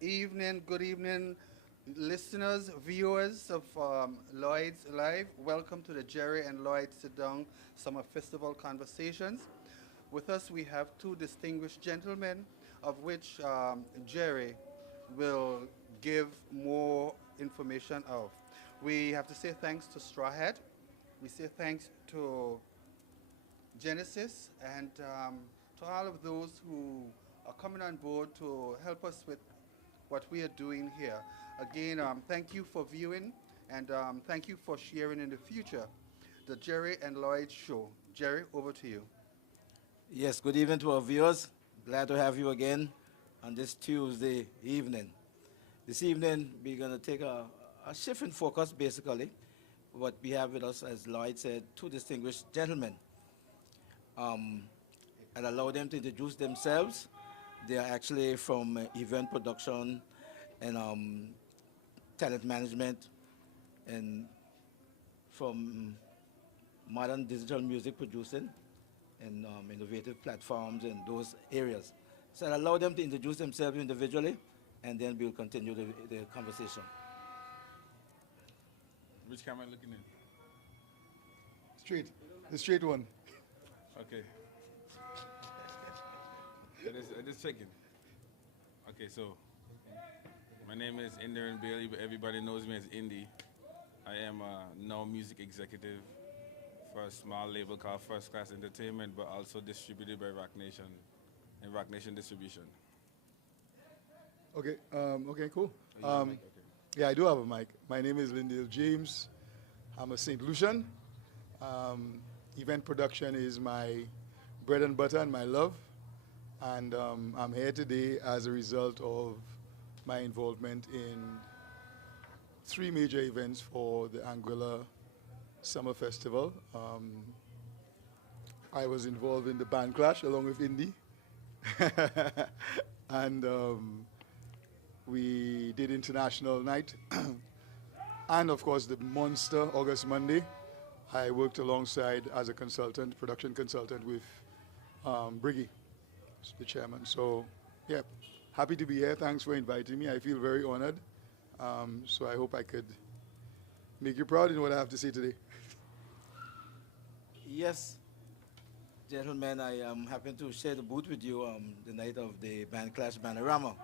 Good evening, listeners, viewers of Lloyd's Live. Welcome to the Jerry and Lloyd Sitdown Summer Festival Conversations. With us, we have two distinguished gentlemen, of which Jerry will give more information of. We have to say thanks to Strawhead. We say thanks to Genesis and to all of those who are coming on board to help us with what we are doing here. Again, thank you for viewing and thank you for sharing in the future the Jerry and Lloyd show. Jerry, over to you. Yes, good evening to our viewers. Glad to have you again on this Tuesday evening. This evening, we're going to take a shift in focus, basically. What we have with us, as Lloyd said, two distinguished gentlemen. Um, and allow them to introduce themselves. They are actually from event production and talent management and from modern digital music producing and innovative platforms in those areas. So I'll allow them to introduce themselves individually, and then we'll continue the conversation. Which camera looking in? Straight, the straight one. Okay. I just checking. Okay, so my name is Indiran Bailey, but everybody knows me as Indy. I am a now music executive for a small label called First Class Entertainment, but also distributed by Rock Nation and Rock Nation Distribution. Okay, okay, cool. Oh, you have a mic? Okay. Yeah, I do have a mic. My name is Lindale James. I'm a St. Lucian. Event production is my bread and butter and my love. And I'm here today as a result of my involvement in three major events for the Anguilla Summer Festival. I was involved in the band clash along with Indy. And we did International Night. And of course the Monster August Monday. I worked alongside as a consultant, production consultant with Briggy, the chairman. So yeah, happy to be here. Thanks for inviting me. I feel very honored. So I hope I could make you proud in what I have to say today. Yes, gentlemen, I am happy to share the booth with you the night of the Band Clash Panorama.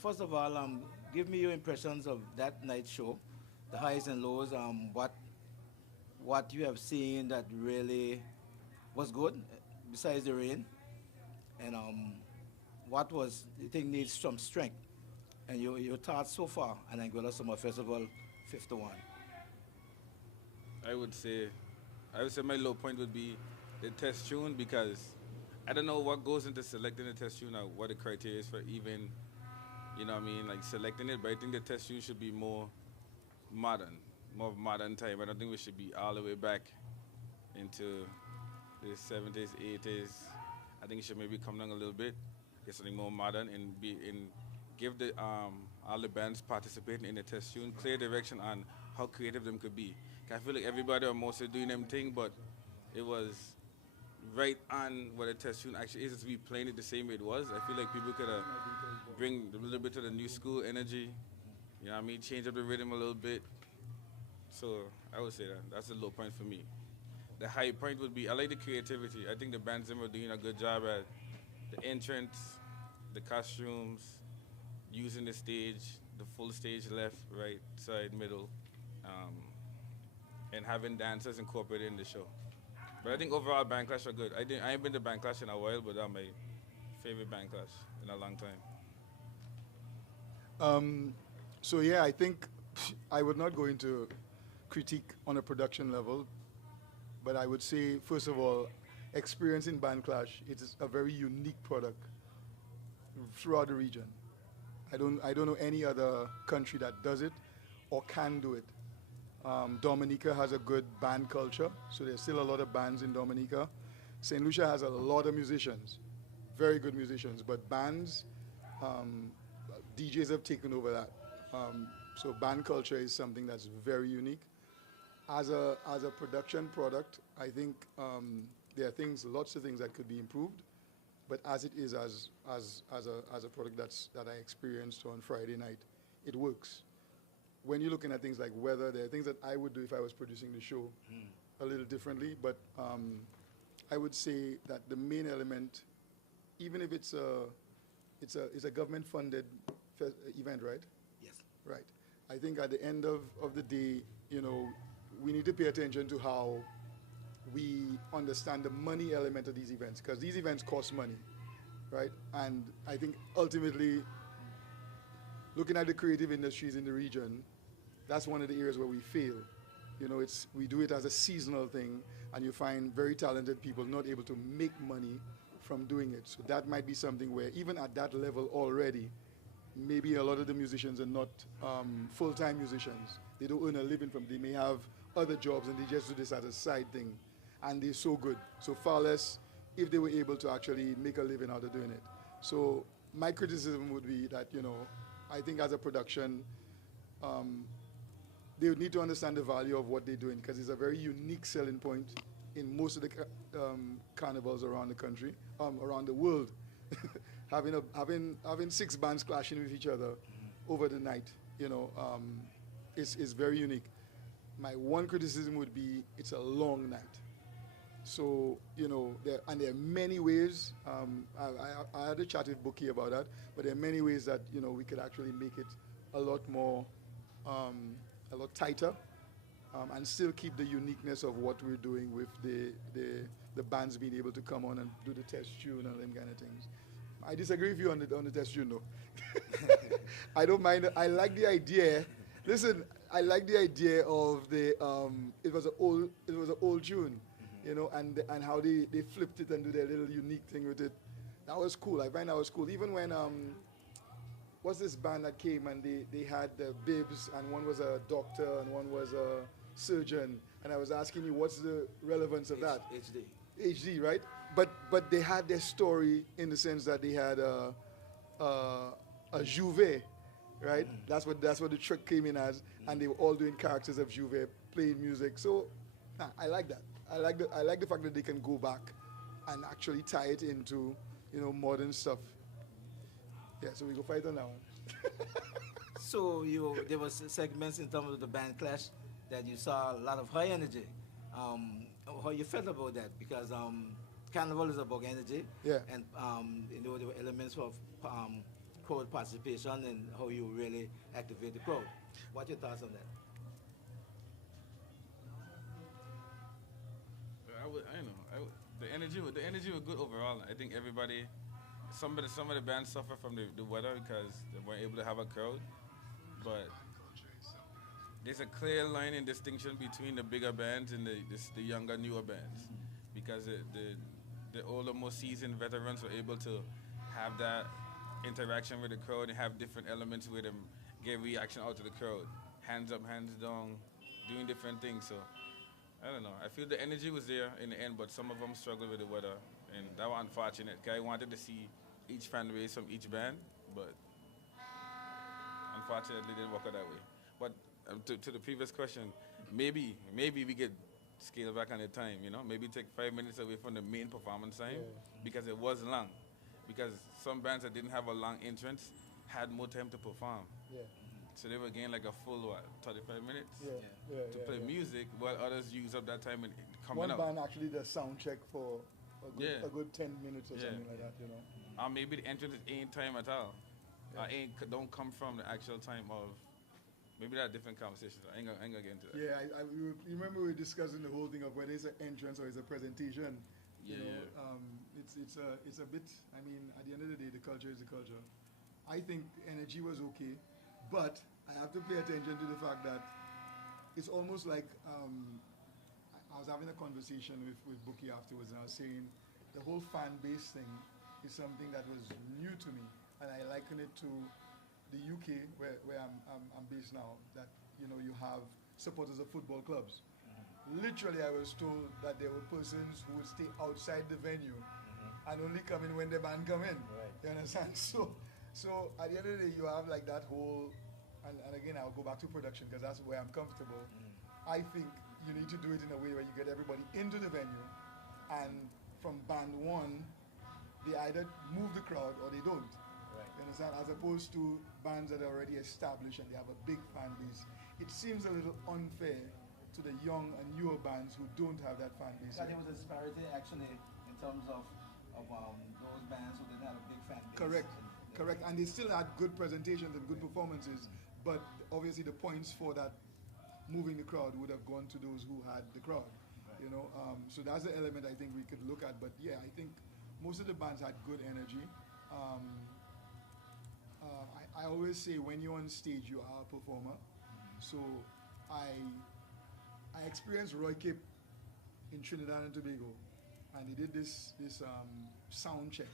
First of all, give me your impressions of that night show, the highs and lows, what you have seen that really was good, besides the rain, and what was you think needs some strength, and your thoughts so far on Anguilla Summer Festival 51. I would say, I would say my low point would be the test tune because I don't know what goes into selecting the test tune or what the criteria is for even, you know what I mean, like selecting it, but I think the test tune should be more modern, more of modern time. I don't think we should be all the way back into the 70s, 80s. I think it should maybe come down a little bit, get something more modern and give the all the bands participating in the test tune clear direction on how creative them could be. 'Cause I feel like everybody are mostly doing them thing, but it was right on what a test tune actually is to be playing it the same way it was. I feel like people could bring a little bit of the new school energy, you know what I mean, change up the rhythm a little bit. So I would say that's a low point for me. The high point would be I like the creativity. I think the bands them are doing a good job at the entrance, the costumes, using the stage, the full stage left, right, side, middle, and having dancers incorporated in the show. But I think overall band clash are good. I ain't been to band clash in a while, but that's my favorite band clash in a long time. So yeah, I think I would not go into critique on a production level, but I would say, first of all, experience in Band Clash, it is a very unique product throughout the region. I don't know any other country that does it or can do it. Dominica has a good band culture, so there's still a lot of bands in Dominica. St. Lucia has a lot of musicians, very good musicians, but bands, DJs have taken over that. So band culture is something that's very unique. As a production product, I think there are things, lots of things that could be improved. But as it is, as a product that I experienced on Friday night, it works. When you're looking at things like weather, there are things that I would do if I was producing the show a little differently. But I would say that the main element, even if it's a government-funded event, right? Yes. Right. I think at the end of the day, we need to pay attention to how we understand the money element of these events, because these events cost money, right? And I think ultimately, looking at the creative industries in the region, that's one of the areas where we fail. We do it as a seasonal thing, and you find very talented people not able to make money from doing it. So that might be something where even at that level already, maybe a lot of the musicians are not full-time musicians. They don't earn a living from it. They may have other jobs and they just do this as a side thing. And they're so good. So far less if they were able to actually make a living out of doing it. So my criticism would be that, I think as a production, they would need to understand the value of what they're doing, because it's a very unique selling point in most of the carnivals around the country, around the world. having 6 bands clashing with each other over the night, is very unique. My one criticism would be it's a long night. So, there are many ways, I had a chat with Bookie about that, but there are many ways that, we could actually make it a lot more, a lot tighter, and still keep the uniqueness of what we're doing with the bands being able to come on and do the test tune and them kind of things. I disagree with you on the test tune, though. I don't mind. I like the idea. Listen, I like the idea of the. It was an old tune, and how they flipped it and do their little unique thing with it. That was cool. I find that was cool. Even when what's this band that came and they had the bibs, and one was a doctor and one was a surgeon, and I was asking you what's the relevance of that? HD, right? But they had their story in the sense that they had a Juve, right? That's what the trick came in as, and they were all doing characters of Juve, playing music. So I like that. I like the fact that they can go back and actually tie it into modern stuff. Yeah, so we go fight on that one. So there was segments in terms of the band clash that you saw a lot of high energy. How you felt about that? Because Carnival is about energy, yeah, and there were elements of crowd participation and how you really activate the crowd. What are your thoughts on that? The energy was good overall. I think everybody, some of the bands suffer from the weather because they weren't able to have a crowd, but there's a clear line and distinction between the bigger bands and the younger, newer bands, because the older, more seasoned veterans were able to have that interaction with the crowd and have different elements with them, get reaction out to the crowd, hands up, hands down, doing different things. So I don't know. I feel the energy was there in the end, but some of them struggled with the weather, and that was unfortunate. I wanted to see each fan base from each band, but unfortunately, it didn't work out that way. But to the previous question, maybe we could scale back on the time, maybe take 5 minutes away from the main performance time, because it was long. Because some bands that didn't have a long entrance had more time to perform. Yeah. So they were getting like a full 35 minutes to play music, while others use up that time and coming One out. band actually does sound check for a good 10 minutes or something like that, Or maybe the entrance ain't time at all. Don't come from the actual time of. Maybe that different conversations. I ain't gonna get into that. Yeah, you remember we were discussing the whole thing of whether it's an entrance or it's a presentation. It's a bit. I mean, at the end of the day, the culture is the culture. I think the energy was okay, but I have to pay attention to the fact that it's almost like I was having a conversation with Bookie afterwards, and I was saying the whole fan base thing is something that was new to me, and I liken it to the UK, where I'm based now, that you have supporters of football clubs. Literally, I was told that there were persons who would stay outside the venue and only come in when the band come in. Right. You understand? So at the end of the day, you have like that whole, and again, I'll go back to production because that's where I'm comfortable. I think you need to do it in a way where you get everybody into the venue, and from band one, they either move the crowd or they don't. Right. You understand? As opposed to bands that are already established and they have a big fan base. It seems a little unfair to the young and newer bands who don't have that fan base. Because there was a disparity actually in terms of those bands who didn't have a big fan base. Correct, correct. And they still had good presentations and good performances, but obviously the points for that moving the crowd would have gone to those who had the crowd. Right. You know, so that's the element I think we could look at. But yeah, I think most of the bands had good energy. I always say when you're on stage, you are a performer. So I experienced Roy Kip in Trinidad and Tobago, and he did this sound check,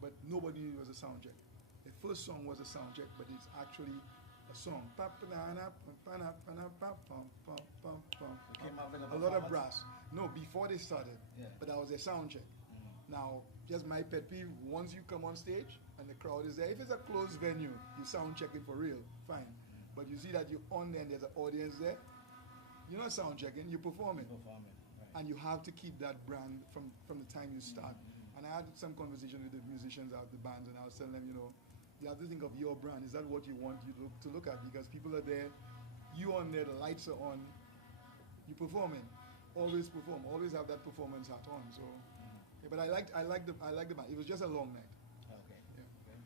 but nobody knew it was a sound check. The first song was a sound check, but it's actually a song. A lot of brass. No, before they started, Yeah. but that was a sound check. Now, just my pet peeve, once you come on stage and the crowd is there, if it's a closed venue, you sound check it for real, fine. But you see that you're on there and there's an audience there, you're not sound checking, you're performing. Performing, right. And you have to keep that brand from the time you start. And I had some conversation with the musicians out the bands, and I was telling them, you know, you have to think of your brand. Is that what you want you to look at? Because people are there, you on there, the lights are on, you performing. Always perform. Always have that performance hat on. So, yeah, but I liked the band. It was just a long night. Okay. Yeah. Okay.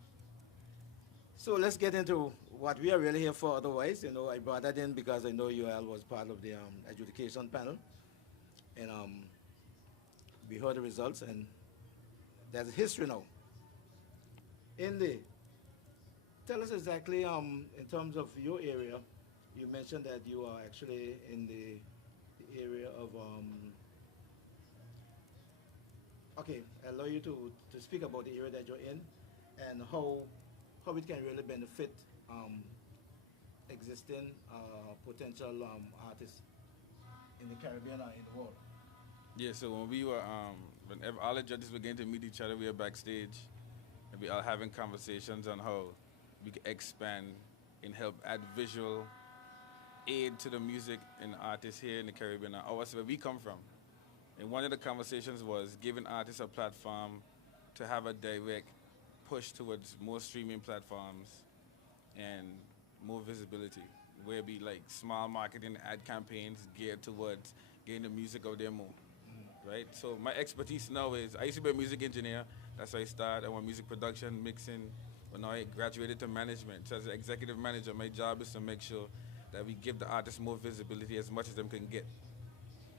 So let's get into what we are really here for. Otherwise, you know, I brought that in because I know UL was part of the adjudication panel, and we heard the results, and there's history now. Tell us exactly in terms of your area. You mentioned that you are actually in the area of okay, I allow you to speak about the area that you're in and how it can really benefit existing potential artists in the Caribbean or in the world. Yeah, so when we were, whenever all the judges were getting to meet each other, we were backstage, and we all having conversations on how we could expand and help add visual aid to the music and artists here in the Caribbean, where we come from. And one of the conversations was giving artists a platform to have a direct push towards more streaming platforms and more visibility, where it be like small marketing ad campaigns geared towards getting the music out there more, right? So my expertise now is, I used to be a music engineer. That's how I started. I want music production, mixing. But now I graduated to management. So as an executive manager, my job is to make sure that we give the artists more visibility as much as them can get.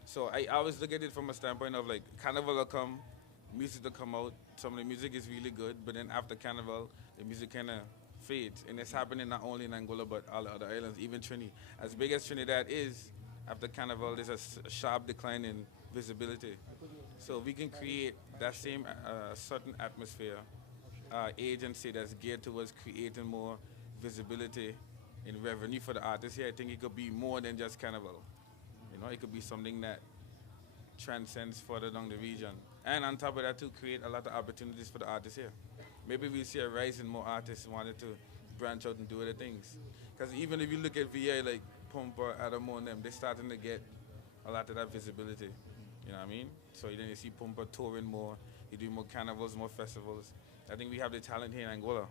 So I always look at it from a standpoint of like, Carnival will come, music will come out, some of the music is really good, but then after Carnival, the music kind of fades. And it's happening not only in Angola, but all the other islands, even Trinidad. As big as Trinidad is, after Carnival, there's a sharp decline in visibility. So we can create that same certain atmosphere, agency that's geared towards creating more visibility and revenue for the artists here. I think it could be more than just Carnival. You know, it could be something that transcends further down the region. And on top of that, to create a lot of opportunities for the artists here. Maybe we'll see a rise in more artists wanting to branch out and do other things. Because even if you look at VA, like Pumper, Adamo, and them, they're starting to get a lot of that visibility. You know what I mean? So then you see Pumper touring more, you do more carnivals, more festivals. I think we have the talent here in Angola.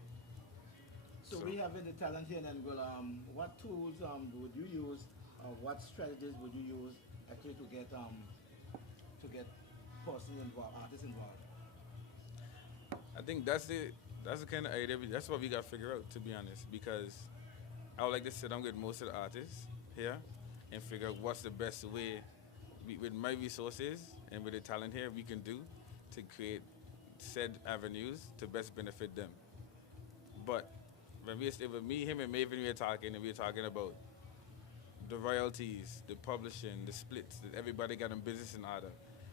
So we have the talent here in Angola. What tools would you use? What strategies would you use actually to get persons involved, artists involved? I think that's the kind of idea. That's what we got to figure out, to be honest. Because I would like to sit down with most of the artists here and figure out what's the best way, with my resources and with the talent here, we can do to create said avenues to best benefit them. But when we stay with me, him, and Maven, we were talking about the royalties, the publishing, the splits, that everybody got in business in order,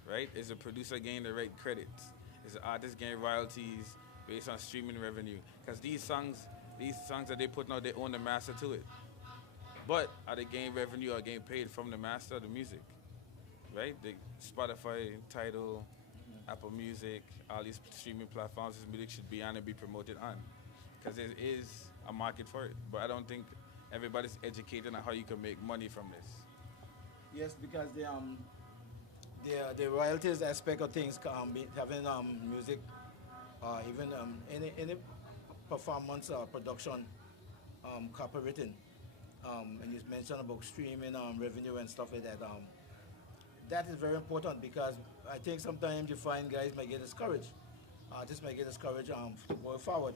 right? Is the producer getting the right credits? Is the artist getting royalties based on streaming revenue? Because these songs that they put out, they own the master to it. But are they getting revenue or getting paid from the master of the music, right? The Spotify, Tidal, Apple Music, all these streaming platforms, this music should be on and be promoted on. Because there is a market for it. But I don't think everybody's educated on how you can make money from this. Yes, because the royalties aspect of things, having music even any performance production copywritten. And you mentioned about streaming revenue and stuff like that. That is very important because I think sometimes you find guys might get discouraged. Artists might get discouraged to go forward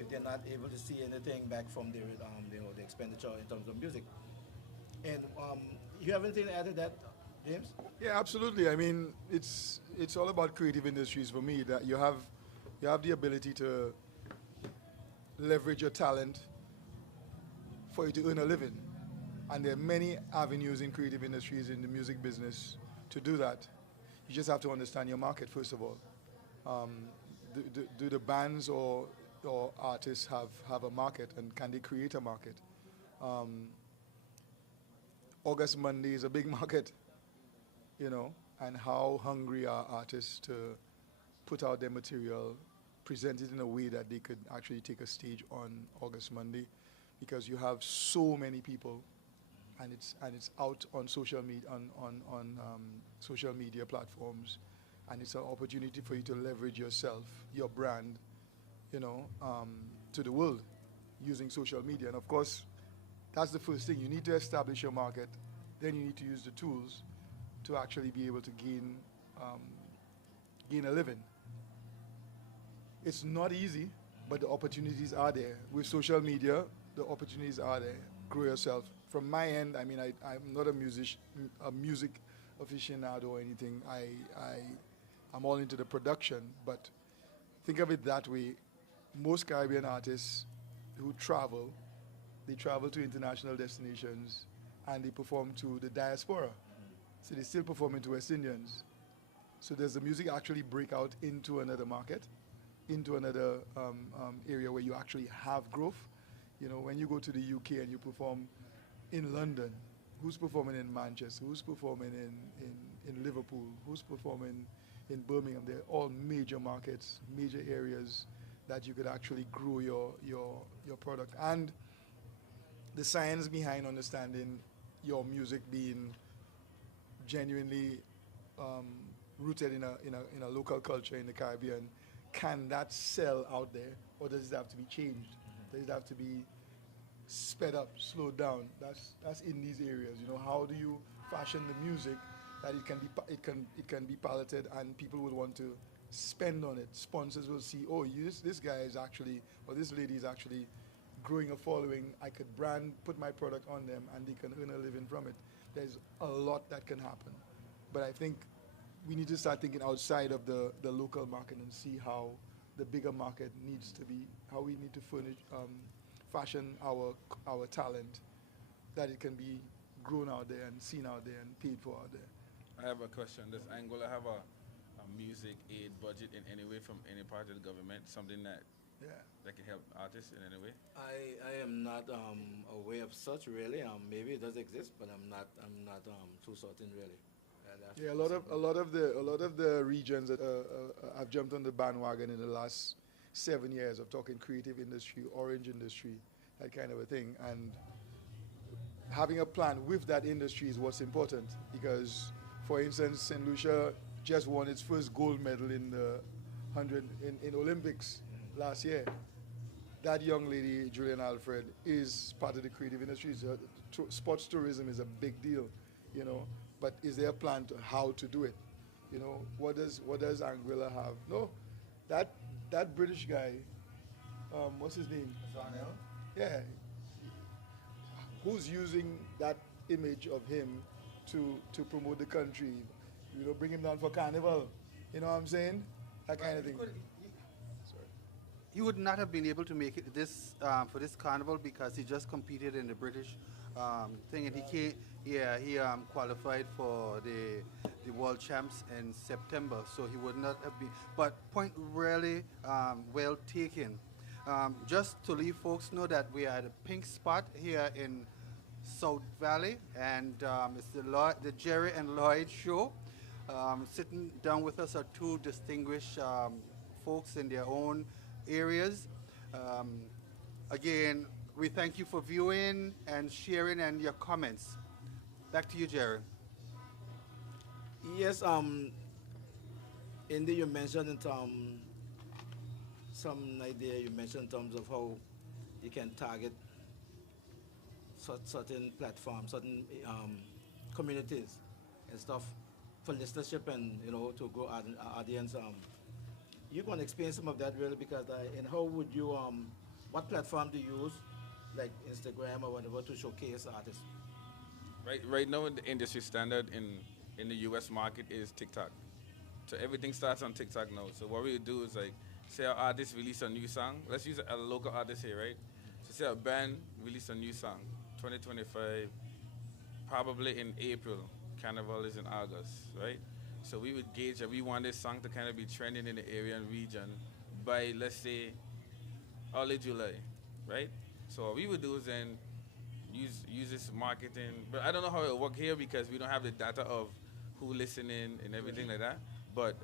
if they're not able to see anything back from the expenditure in terms of music. And you have anything to add to that, James? Yeah, absolutely. I mean, it's all about creative industries for me. That you have the ability to leverage your talent for you to earn a living, and there are many avenues in creative industries in the music business to do that. You just have to understand your market first of all. Um, do the bands or artists have a market, and can they create a market? Um, August Monday is a big market, you know, and how hungry are artists to put out their material, present it in a way that they could actually take a stage on August Monday, because you have so many people, and it's out on social media on social media platforms, and it's an opportunity for you to leverage yourself, your brand, you know, to the world using social media. And of course, that's the first thing. You need to establish your market. Then you need to use the tools to actually be able to gain a living. It's not easy, but the opportunities are there. With social media, the opportunities are there. Grow yourself. From my end, I mean, I'm not a music aficionado or anything. I'm all into the production, but think of it that way. Most Caribbean artists who travel, they travel to international destinations and they perform to the diaspora. So they still performing to West Indians. So does the music actually break out into another market, into another area where you actually have growth? You know, when you go to the UK and you perform in London, who's performing in Manchester? Who's performing in Liverpool? Who's performing in Birmingham? They're all major markets, major areas that you could actually grow your product. And the science behind understanding your music being genuinely rooted in a local culture in the Caribbean, can that sell out there, or does it have to be changed? Does it have to be sped up, slowed down? That's in these areas. You know, how do you fashion the music that it can be piloted and people will want to spend on it? Sponsors will see, oh, this guy is actually, or this lady is actually growing a following. I could put my product on them, and they can earn a living from it. There's a lot that can happen, but I think we need to start thinking outside of the local market and see how the bigger market needs to be, how we need to fashion our talent, that it can be grown out there and seen out there and paid for out there. I have a question. Does Angola have a music aid budget in any way from any part of the government? Something that can help artists in any way? I am not aware of such really. Maybe it does exist, but I'm not too certain really. Yeah, a lot of the regions that have jumped on the bandwagon in the last 7 years of talking creative industry, orange industry, that kind of a thing, and having a plan with that industry is what's important. Because, for instance, St. Lucia just won its first gold medal in the 100 in Olympics last year. That young lady, Julian Alfred, is part of the creative industry. Sports tourism is a big deal, you know. But is there a plan to how to do it? You know, what does Anguilla have? No, that British guy, what's his name? Darnell? Yeah. Who's using that image of him to promote the country? You know, bring him down for carnival. You know what I'm saying? That kind of thing. He would not have been able to make it this for this carnival because he just competed in the British thing, and he qualified for the World Champs in September, so he would not have been. But point really well taken. Just to leave folks know that we are at a pink spot here in South Valley, and it's the Jerry and Lloyd show. Sitting down with us are two distinguished folks in their own areas. Again, we thank you for viewing and sharing and your comments. Back to you, Jerry. Yes, Indy, you mentioned it, some idea you mentioned in terms of how you can target certain platforms, certain communities and stuff for listenership and to grow audience. You can explain some of that really because and how would you what platform do you use like Instagram or whatever to showcase artists? Right now, the industry standard in the U.S. market is TikTok. So everything starts on TikTok now. So what we would do is like, say our artist release a new song. Let's use a local artist here, right? So say a band release a new song, 2025, probably in April. Carnival is in August, right? So we would gauge that we want this song to kind of be trending in the area and region by, let's say, early July, right? So what we would do is then use this marketing, but I don't know how it work here because we don't have the data of who listening and everything like that. But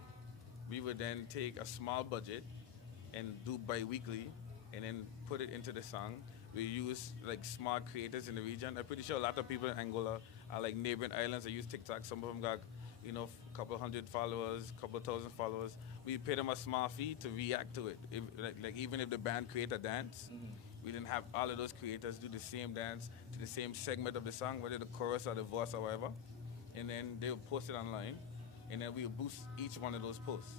we would then take a small budget and do bi-weekly and then put it into the song. We use like smart creators in the region. I'm pretty sure a lot of people in Angola are like neighboring islands that use TikTok. Some of them got, a couple hundred followers, couple thousand followers. We pay them a small fee to react to it. If, like even if the band create a dance, we didn't have all of those creators do the same dance to the same segment of the song, whether the chorus or the verse or whatever. And then they'll post it online. And then we'll boost each one of those posts.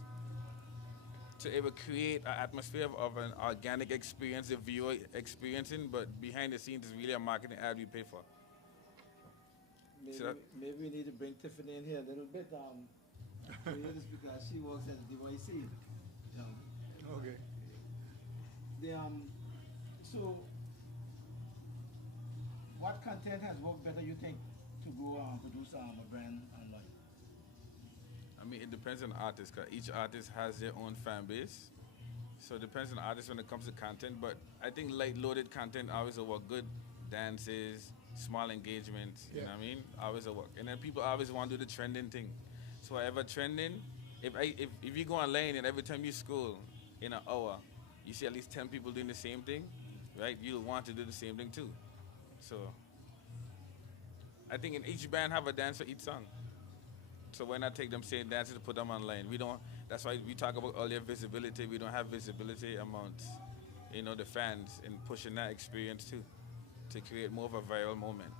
So it will create an atmosphere of an organic experience, the viewer experiencing, but behind the scenes is really a marketing ad we pay for. Maybe we need to bring Tiffany in here a little bit. This because she works at the DYC. Okay. So what content has worked better, you think, to go produce a brand online? I mean, it depends on the artist, because each artist has their own fan base. So it depends on the artist when it comes to content, but I think light-loaded content always will work good. Dances, small engagements, you know what I mean? Always will work. And then people always want to do the trending thing. So whatever trending, if you go online and every time you scroll in an hour, you see at least 10 people doing the same thing, right? You'll want to do the same thing too. So I think in each band have a dance for each song. So why not take them same dances to put them online? We don't. That's why we talk about earlier visibility. We don't have visibility amongst, the fans and pushing that experience too, to create more of a viral moment.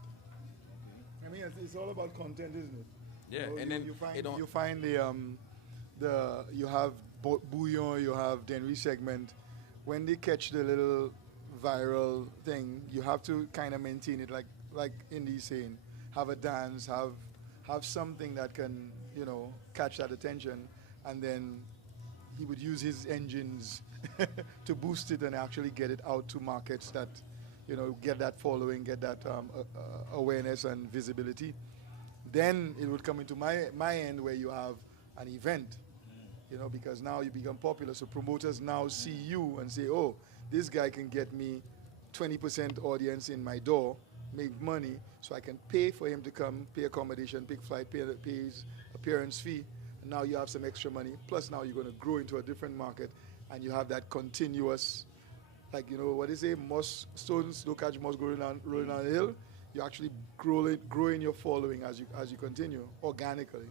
I mean, it's all about content, isn't it? Yeah, and then you find you have Bouillon, you have Denry segment. When they catch the little viral thing, you have to kind of maintain it, like Indy's saying, have a dance, have something that can, catch that attention, and then he would use his engines to boost it and actually get it out to markets that, get that following, get that awareness and visibility. Then it would come into my end where you have an event, because now you become popular. So promoters now see you and say, oh, this guy can get me 20% audience in my door, make money, so I can pay for him to come, pay accommodation, pick flight, pay his appearance fee. And now you have some extra money. Plus now you're going to grow into a different market, and you have that continuous, like, what they say, stones don't catch moss rolling down the hill. You actually growing your following as you continue organically.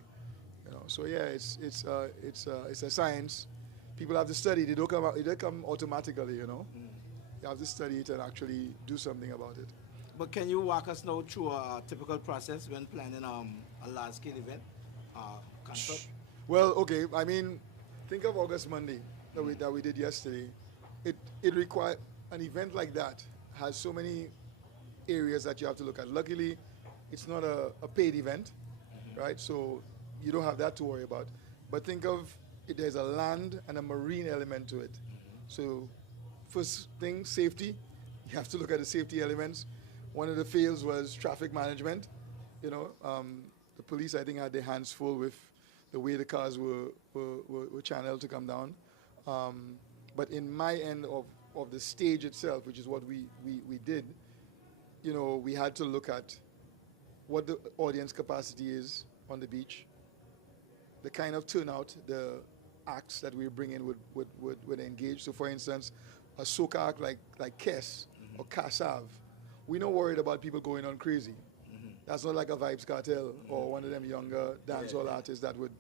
So yeah, it's a science. People have to study. It don't come automatically. You have to study it and actually do something about it. But can you walk us now through a typical process when planning a large-scale event, concert? Well, okay. I mean, think of August Monday that we did yesterday. It requires an event like that has so many areas that you have to look at. Luckily, it's not a paid event, right? So you don't have that to worry about. But think of it, there's a land and a marine element to it. So first thing, safety. You have to look at the safety elements. One of the fails was traffic management. The police, I think, had their hands full with the way the cars were channeled to come down. But in my end of the stage itself, which is what we did, we had to look at what the audience capacity is on the beach, the kind of turnout the acts that we bring in would engage. So, for instance, a soca act like Kess or Kassav, we're not worried about people going on crazy. That's not like a Vibes Cartel or one of them younger dancehall artists that would,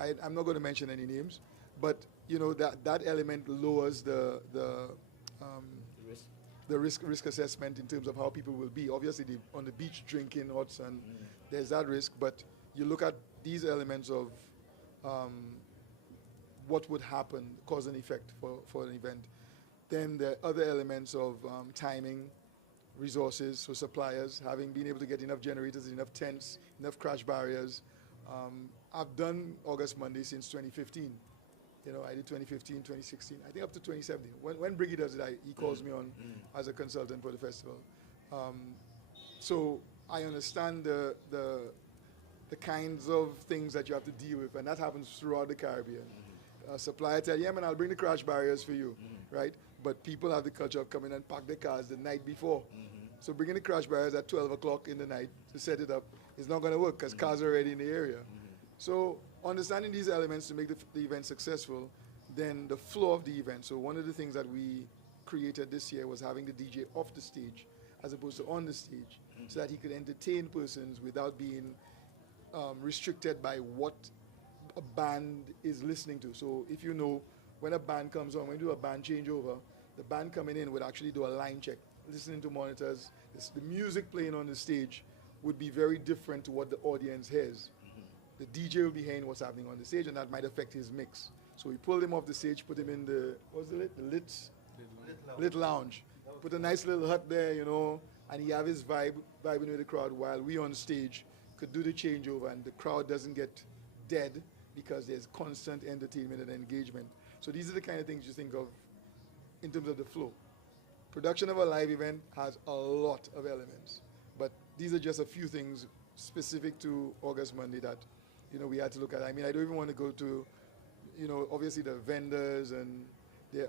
I'm not going to mention any names, but you know, that element lowers um, Risk. the risk assessment in terms of how people will be. Obviously, on the beach drinking hot sun, there's that risk. But you look at these elements of um, what would happen, cause and effect for an event. Then the other elements of timing, resources, so suppliers, having been able to get enough generators, enough tents, enough crash barriers. I've done August Monday since 2015. You know, I did 2015, 2016, I think up to 2017. When Briggy does it, he calls me on as a consultant for the festival. So I understand the kinds of things that you have to deal with, and that happens throughout the Caribbean. Supplier tell, yeah, man, I'll bring the crash barriers for you, right? But people have the culture of coming and park their cars the night before. So bringing the crash barriers at 12 o'clock in the night to set it up is not going to work because cars are already in the area. So understanding these elements to make the event successful, then the flow of the event. So one of the things that we created this year was having the DJ off the stage as opposed to on the stage so that he could entertain persons without being restricted by what a band is listening to. So if you know, when a band comes on, when you do a band changeover, the band coming in would actually do a line check, listening to monitors. The music playing on the stage would be very different to what the audience hears. The DJ will be hearing what's happening on the stage, and that might affect his mix. So we pulled him off the stage, put him in the, what's the lit? The lit lounge. Put a nice little hut there, you know, and he have his vibing with the crowd while we on stage could do the changeover, and the crowd doesn't get dead because there's constant entertainment and engagement. So these are the kind of things you think of in terms of the flow. Production of a live event has a lot of elements, but these are just a few things specific to August Monday that, you know, we had to look at. I mean, I don't even want to go to, you know, obviously the vendors and the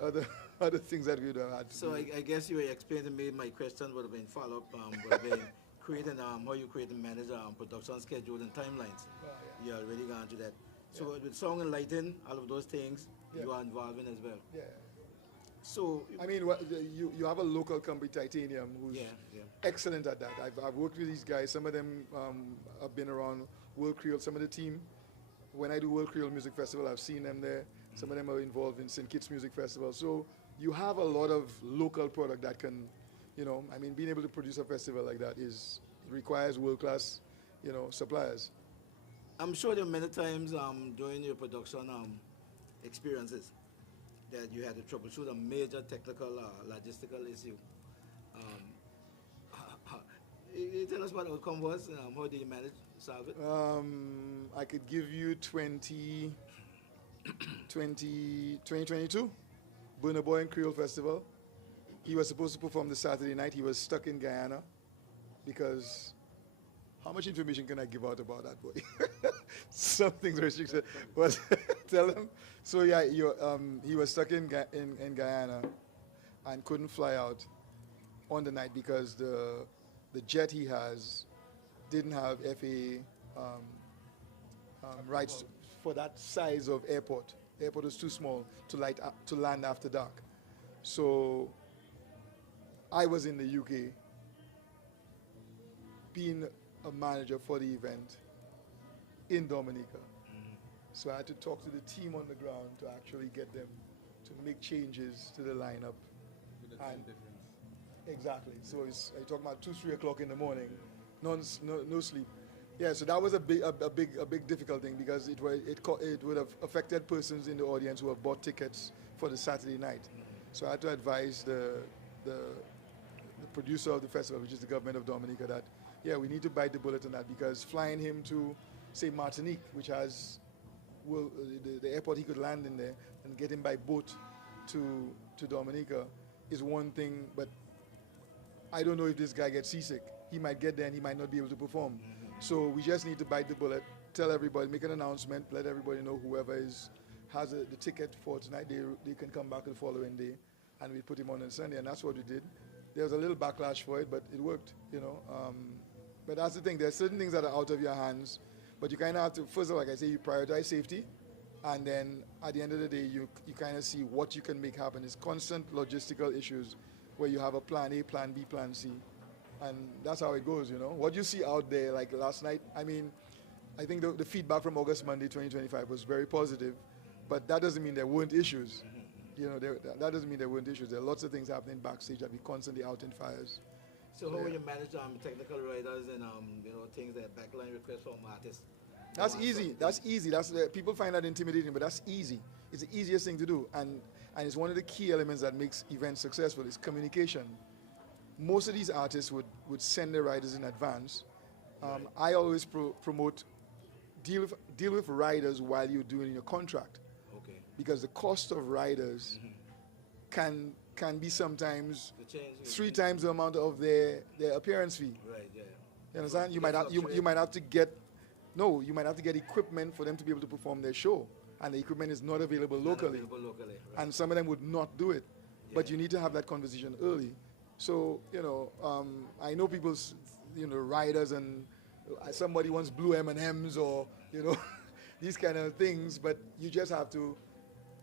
other things that we would have had to So do. I guess you were explaining to me, my question would have been follow-up, would have been creating, how you create and manage production schedule and timelines. You already gone to that. So with sound and lighting, all of those things, you are involved in as well. Yeah. So, I mean, you have a local company, Titanium, who's excellent at that. I've worked with these guys. Some of them have been around World Creole, some of the team. When I do World Creole Music Festival, I've seen them there. Some of them are involved in St. Kitts Music Festival. So you have a lot of local product that can, you know, I mean, being able to produce a festival like that requires world-class, you know, suppliers. I'm sure there are many times during your production experiences that you had to troubleshoot a major technical logistical issue. You tell us what the outcome was. How did you manage to solve it? I could give you 2022, Burna Boy and Creole Festival. He was supposed to perform the Saturday night. He was stuck in Guyana because how much information can I give out about that boy? Something's restricted. But tell him. So yeah, he was stuck in Guyana and couldn't fly out on the night because the jet he has didn't have FAA rights for that size of airport. The airport was too small to land after dark. So I was in the UK being a manager for the event in Dominica. So I had to talk to the team on the ground to actually get them to make changes to the lineup. With the time difference. Exactly. So I talking about 2-3 o'clock in the morning, no sleep. Yeah. So that was a big difficult thing because it would have affected persons in the audience who have bought tickets for the Saturday night. So I had to advise the producer of the festival, which is the government of Dominica, that we need to bite the bullet on that because flying him to, say, Martinique, which has the airport he could land in there, and get him by boat to Dominica is one thing, but I don't know if this guy gets seasick. He might get there and he might not be able to perform. So we just need to bite the bullet, tell everybody, make an announcement, let everybody know whoever has the ticket for tonight, they can come back the following day, and we put him on Sunday, and that's what we did. There was a little backlash for it, but it worked, you know. But that's the thing. There are certain things that are out of your hands, but you kind of have to, first of all, like I say, you prioritize safety, and then at the end of the day, you kind of see what you can make happen. It's constant logistical issues where you have a plan A, plan B, plan C, and that's how it goes, you know. What you see out there, like last night, I mean, I think the feedback from August Monday 2025 was very positive. But that doesn't mean there weren't issues. You know, that doesn't mean there weren't issues. There are lots of things happening backstage that we constantly out in fires. So how will you manage technical writers and things like backline requests from artists? That's easy. That's easy. People find that intimidating, but that's easy. It's the easiest thing to do, and it's one of the key elements that makes events successful is communication. Most of these artists would send their writers in advance. I always promote deal with writers while you're doing your contract. Okay. Because the cost of writers can be sometimes 3 times the amount of their appearance fee. Right. Yeah. You understand? You might have to get equipment for them to be able to perform their show, and the equipment is not available locally. Right. And some of them would not do it. But you need to have that conversation early. So I know people's writers and somebody wants blue M&Ms or these kind of things, but you just have to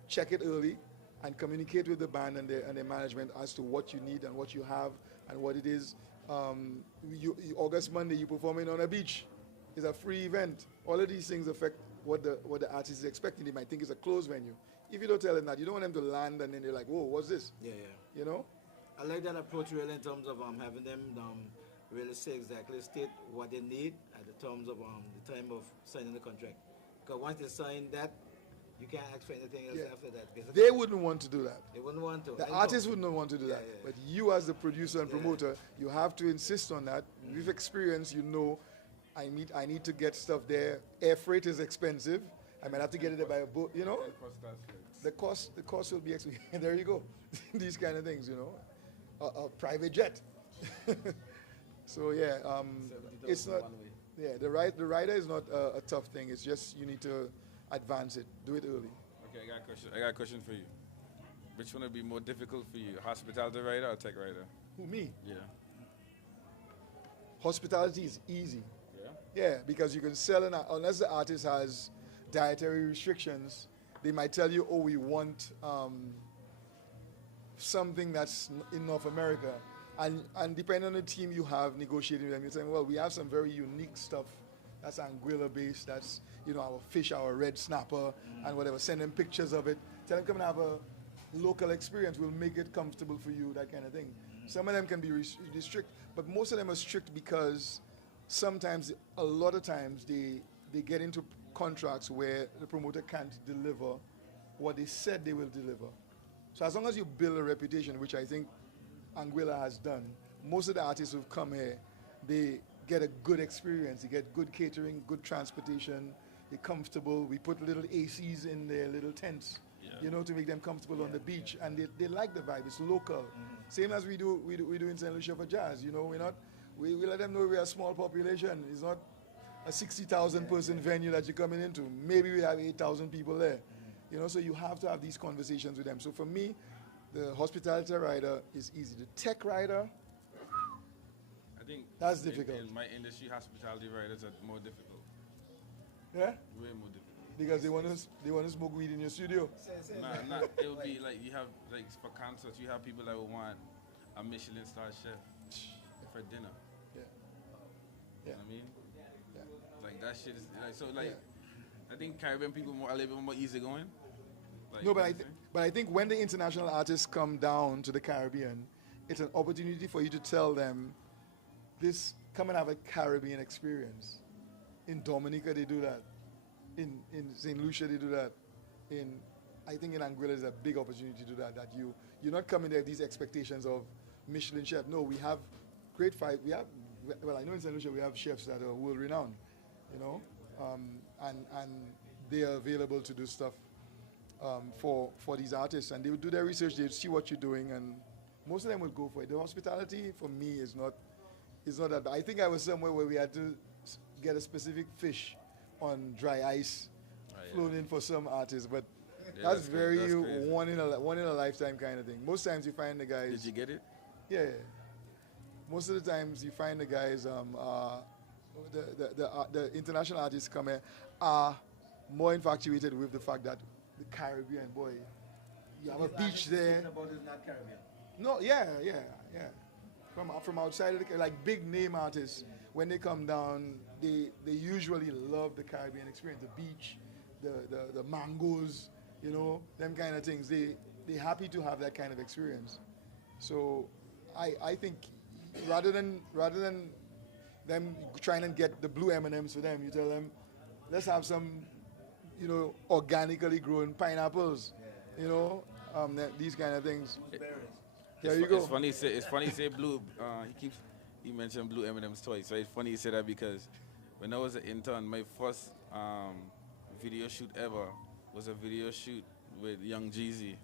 check it early and communicate with the band and their management as to what you need and what you have and what it is. August Monday, you're performing on a beach. It's a free event. All of these things affect what the artist is expecting. They might think it's a closed venue. If you don't tell them that, you don't want them to land and then they're like, whoa, what's this? Yeah. You know? I like that approach really in terms of having them really state what they need at the terms of the time of signing the contract. Because once they sign that, you can't ask for anything else after that. Basically. They wouldn't want to do that. They wouldn't want to. The artist wouldn't want to do that. Yeah. But you as the producer and promoter, you have to insist on that. With experience, I need to get stuff there. Air freight is expensive. I might have to get it there by a boat, The cost will be expensive. There you go. These kind of things, A private jet. So yeah, it's not. Yeah, the rider is not a tough thing. It's just you need to advance it. Do it early. Okay, I got a question for you. Which one would be more difficult for you, hospitality writer or tech writer? Who, me? Yeah. Hospitality is easy. Yeah? Yeah, because you can sell unless the artist has dietary restrictions, they might tell you, oh, we want something that's in North America. And depending on the team you have negotiating with them, you're saying, well, we have some very unique stuff that's Anguilla based, that's, our fish, our red snapper, and whatever. Send them pictures of it. Tell them, come and have a local experience. We'll make it comfortable for you, that kind of thing. Some of them can be strict, but most of them are strict because a lot of times, they get into contracts where the promoter can't deliver what they said they will deliver. So as long as you build a reputation, which I think Anguilla has done, most of the artists who've come here, they get a good experience. They get good catering, good transportation. They're comfortable. We put little ACs in their little tents, to make them comfortable on the beach, and they like the vibe. It's local, same as we do in St. Lucia for jazz. We let them know we're a small population. It's not a 60,000 person venue that you're coming into. Maybe we have 8,000 people there. So you have to have these conversations with them. So for me, the hospitality rider is easy. The tech rider, I think that's difficult. In my industry, hospitality writers are more difficult. Yeah? Way more difficult. Because they want to smoke weed in your studio. Nah, it would be like you have, like for concerts, you have people that would want a Michelin star chef for dinner. Yeah. You know what I mean? Yeah. Like that shit is like so like. I think Caribbean people are a little bit more easygoing. Like, No, but I think when the international artists come down to the Caribbean, it's an opportunity for you to tell them, come and have a Caribbean experience. In Dominica, they do that. In St. Lucia, they do that. I think in Anguilla, there's a big opportunity to do that. That you're not coming there with these expectations of Michelin chef. No, we have great fight. Well, I know in St. Lucia we have chefs that are world renowned, and they are available to do stuff for these artists, and they would do their research. They would see what you're doing, and most of them would go for it. The hospitality for me is not that bad. I think I was somewhere where we had to get a specific fish on dry ice flown in for some artists, but that's very that's crazy. one in a lifetime kind of thing. Most times you find the guys. Did you get it? Yeah. Most of the times you find the guys. The international artists come here are more infatuated with the fact that the Caribbean, boy, you have a beach there. About is not Caribbean. No, yeah. From outside of like big name artists, when they come down, they usually love the Caribbean experience, the beach, the mangoes, you know, them kind of things. They happy to have that kind of experience. So I think rather than them trying to get the blue M&Ms for them, you tell them, let's have some, you know, organically grown pineapples, you know, these kind of things. There you go. It's funny you say blue. He mentioned blue M&M's twice. So it's funny you say that because when I was an intern, my first video shoot ever was a video shoot with Young Jeezy,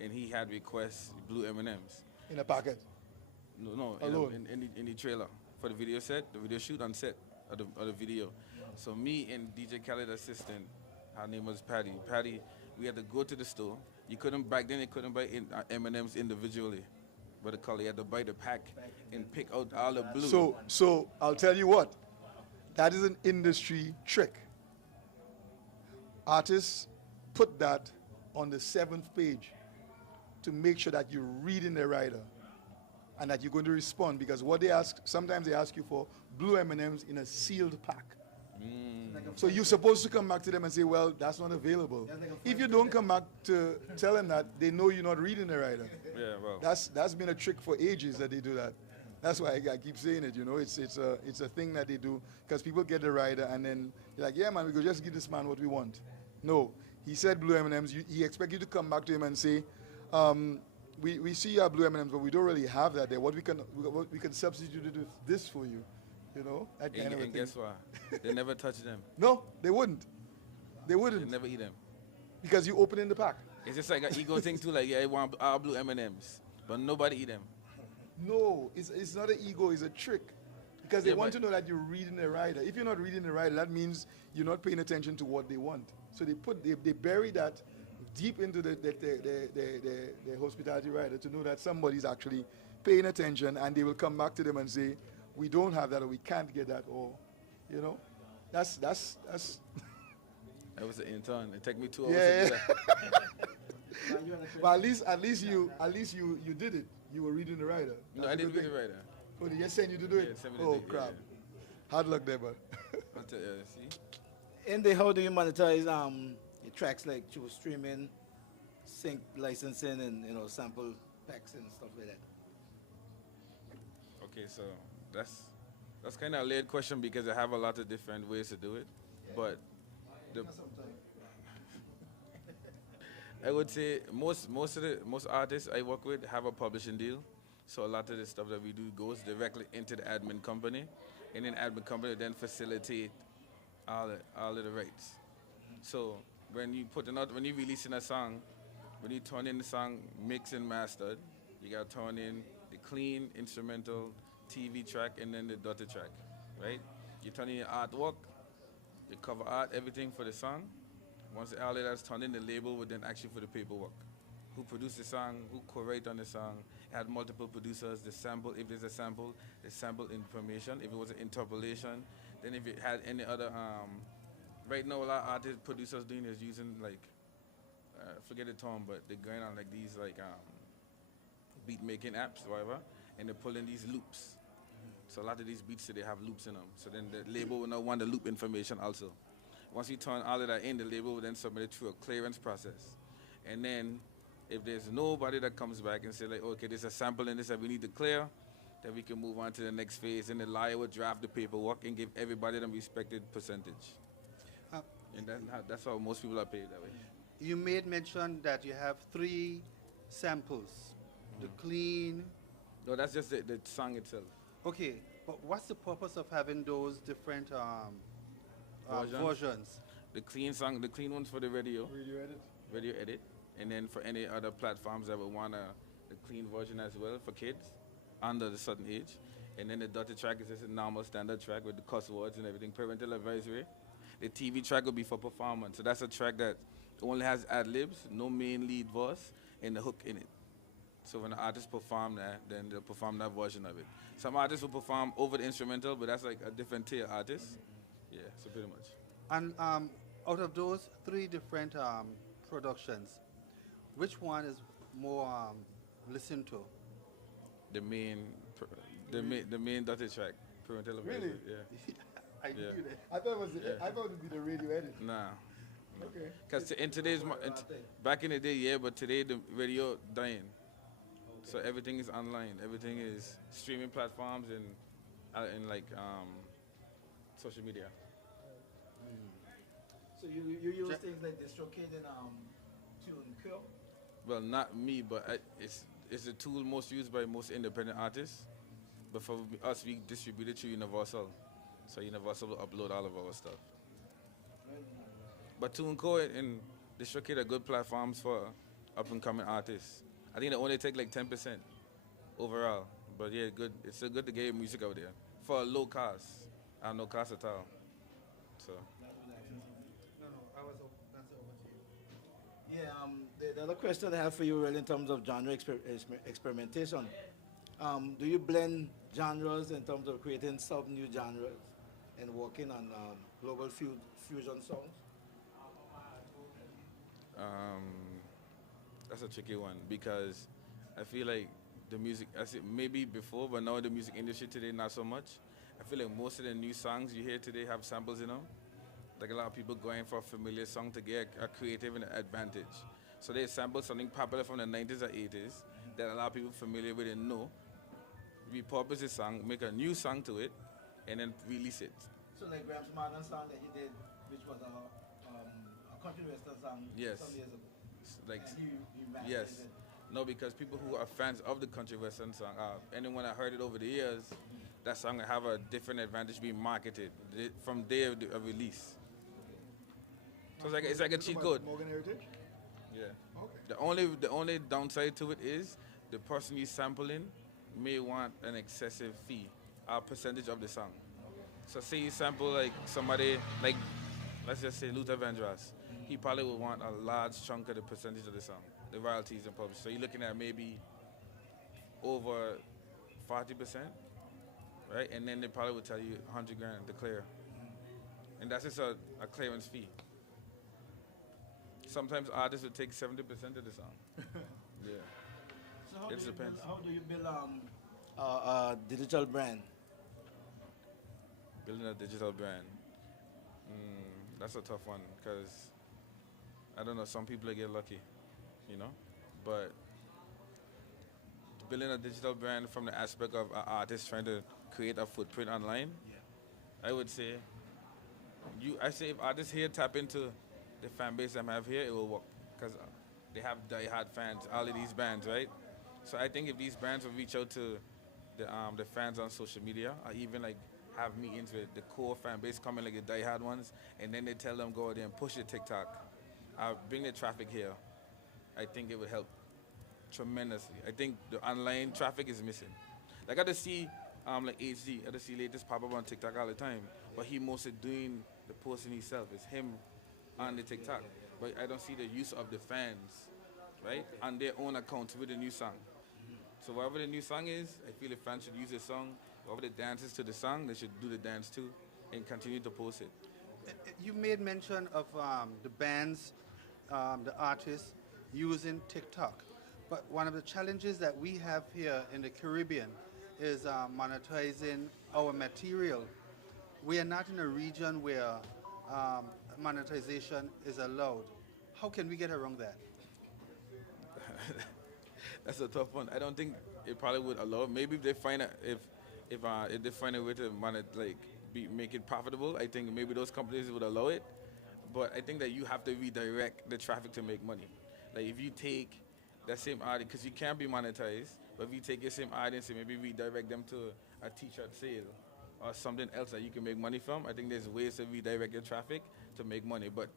and he had requests blue M&Ms. In a packet. No, Alone. in the trailer for the video shoot on set of the video. So me and DJ Khaled's assistant, her name was Patty. Patty, we had to go to the store. Back then you couldn't buy M&Ms individually, but the color you had to buy the pack and pick out all the blue. So I'll tell you what, that is an industry trick. Artists put that on the 7th page to make sure that you're reading the rider and that you're going to respond, because what they ask, sometimes they ask you for blue M&Ms in a sealed pack. So you're supposed to come back to them and say, well, that's not available. If you don't come back to tell them that, they know you're not reading the rider. Yeah, well. That's been a trick for ages that they do that. That's why I keep saying it, you know. It's a thing that they do because people get the rider and then you're like, yeah, man, we could just give this man what we want. No, he said blue M&Ms. He expects you to come back to him and say, we see your blue M&Ms, but we don't really have that there. What we can substitute it with this for you, you know, that kind of a thing. And guess what? They never touch them. No, they wouldn't. They wouldn't. They never eat them. Because you open in the pack. It's just like an ego thing too. Like, yeah, I want our blue M&Ms, but nobody eat them. No, it's not an ego. It's a trick. Because they Yeah, want but- to know that you're reading the rider. If you're not reading the rider, that means you're not paying attention to what they want. So they bury that deep into the hospitality rider to know that somebody's actually paying attention, and they will come back to them and say, we don't have that, or we can't get that, or, you know, that's. I was an intern. It took me 2 hours Yeah, to do that. But at least you did it. You were reading the rider. No, That's I a didn't good read it thing. right Oh, they just sent you to do it? Yeah, sent me to Oh, do it, crap. yeah. Hard luck there, but. See? And how do you monetize your tracks like through streaming, sync licensing, and sample packs and stuff like that? Okay, so that's kind of a layered question because I have a lot of different ways to do it, but I would say most artists I work with have a publishing deal, so a lot of the stuff that we do goes directly into the admin company, and then admin company then facilitate all of the rights. So when you releasing a song, when you turn in the song mixed and mastered, you got to turn in the clean instrumental TV track and then the daughter track, right? You turn in your artwork, the cover art, everything for the song. Once all of that's turned in, the label would then ask you for the paperwork. Who produced the song, who co-wrote on the song, had multiple producers, the sample, if there's a sample, the sample information, if it was an interpolation, then if it had any other, right now a lot of artists, producers doing is using like, forget the term, but they're going on like these like beat making apps, whatever, and they're pulling these loops. So a lot of these beats today have loops in them. So then the label will now want the loop information also. Once you turn all of that in, the label will then submit it through a clearance process. And then if there's nobody that comes back and say like, okay, there's a sample in this that we need to clear, then we can move on to the next phase, and the lawyer will draft the paperwork and give everybody the respected percentage. And that's how most people are paid that way. You made mention that you have 3 samples. The clean. No, that's just the song itself. Okay, but what's the purpose of having those different versions? The clean song, the clean ones for the radio Radio edit? edit, and then for any other platforms that would want the clean version as well for kids under the certain age. And then the daughter track is just a normal standard track with the cuss words and everything, parental advisory. The TV track will be for performance. So that's a track that only has ad-libs, no main lead voice, and the hook in it. So when the artist perform that, then they'll perform that version of it. Some artists will perform over the instrumental, but that's like a different tier artist. Yeah, so pretty much. And out of those 3 different productions, which one is more listened to? The main daughter track, parental advisory. Really? Yeah. I Yeah. knew that. I thought it would be the radio edit. Nah. Okay. Because in today's back in the day, yeah, but today the radio dying. So everything is online. Everything is streaming platforms and like social media. So you use things like DistroKid and TuneCore? Well, not me, but it's a tool most used by most independent artists. But for us, we distribute it through Universal. So Universal will upload all of our stuff. But TuneCore and DistroKid are good platforms for up and coming artists. I think they only take like 10% overall. But yeah, good. It's so good to get your music out there for a low cost, and no cost at all. So No, no, I was that's over to you. Yeah, the other question I have for you really in terms of genre experimentation. Do you blend genres in terms of creating some new genres and working on global fusion songs? that's a tricky one because I feel like the music, I said maybe before, but now the music industry today not so much. I feel like most of the new songs you hear today have samples in them. Like a lot of people going for a familiar song to get a creative and advantage. So they sample something popular from the 90s or 80s that a lot of people familiar with and know. Repurpose the song, make a new song to it, and then release it. So like Gramps Martin song that he did, which was a country western song Yes. some years ago. Like, And he mastered yes. it. No, because people who are fans of the country western song, anyone that heard it over the years, that song will have a different advantage being marketed from day of release. So it's like a cheat code. Morgan Heritage? Yeah. Okay. The only downside to it is the person you're sampling may want an excessive fee, a percentage of the song. So say you sample like somebody like, let's just say Luther Vandross, he probably would want a large chunk of the percentage of the song, the royalties and publish. So you're looking at maybe over 40%, right? And then they probably would tell you 100 grand to clear. And that's just a clearance fee. Sometimes artists would take 70% of the song. Yeah. So how It do you depends. build, how do you build a digital brand? Building a digital brand. That's a tough one because I don't know, some people get lucky, you know? But building a digital brand from the aspect of an artist trying to create a footprint online, I would say, I say if artists here tap into the fan base I have here, it will work because they have die-hard fans, all of these bands, right? So I think if these bands will reach out to the fans on social media, or even like have meetings with the core fan base, coming like the die-hard ones, and then they tell them go out there and push the TikTok, bring the traffic here, I think it would help tremendously. I think the online traffic is missing. Like I just see like HD, I just see latest pop up on TikTok all the time, but he mostly doing the posting himself. It's him on the TikTok, but I don't see the use of the fans, right, on their own account with the new song. So whatever the new song is, I feel the fans should use the song. Whatever the dances to the song, they should do the dance too, and continue to post it. You made mention of the bands, the artists using TikTok. But one of the challenges that we have here in the Caribbean is monetizing our material. We are not in a region where monetization is allowed. How can we get around that? That's a tough one. I don't think it probably would allow. Maybe if they find a, if they find a way to make it profitable, I think maybe those companies would allow it. But I think that you have to redirect the traffic to make money. Like if you take that same audience, because you can't be monetized, but if you take your same audience and maybe redirect them to a t-shirt sale or something else that you can make money from, I think there's ways to redirect your traffic to make money. But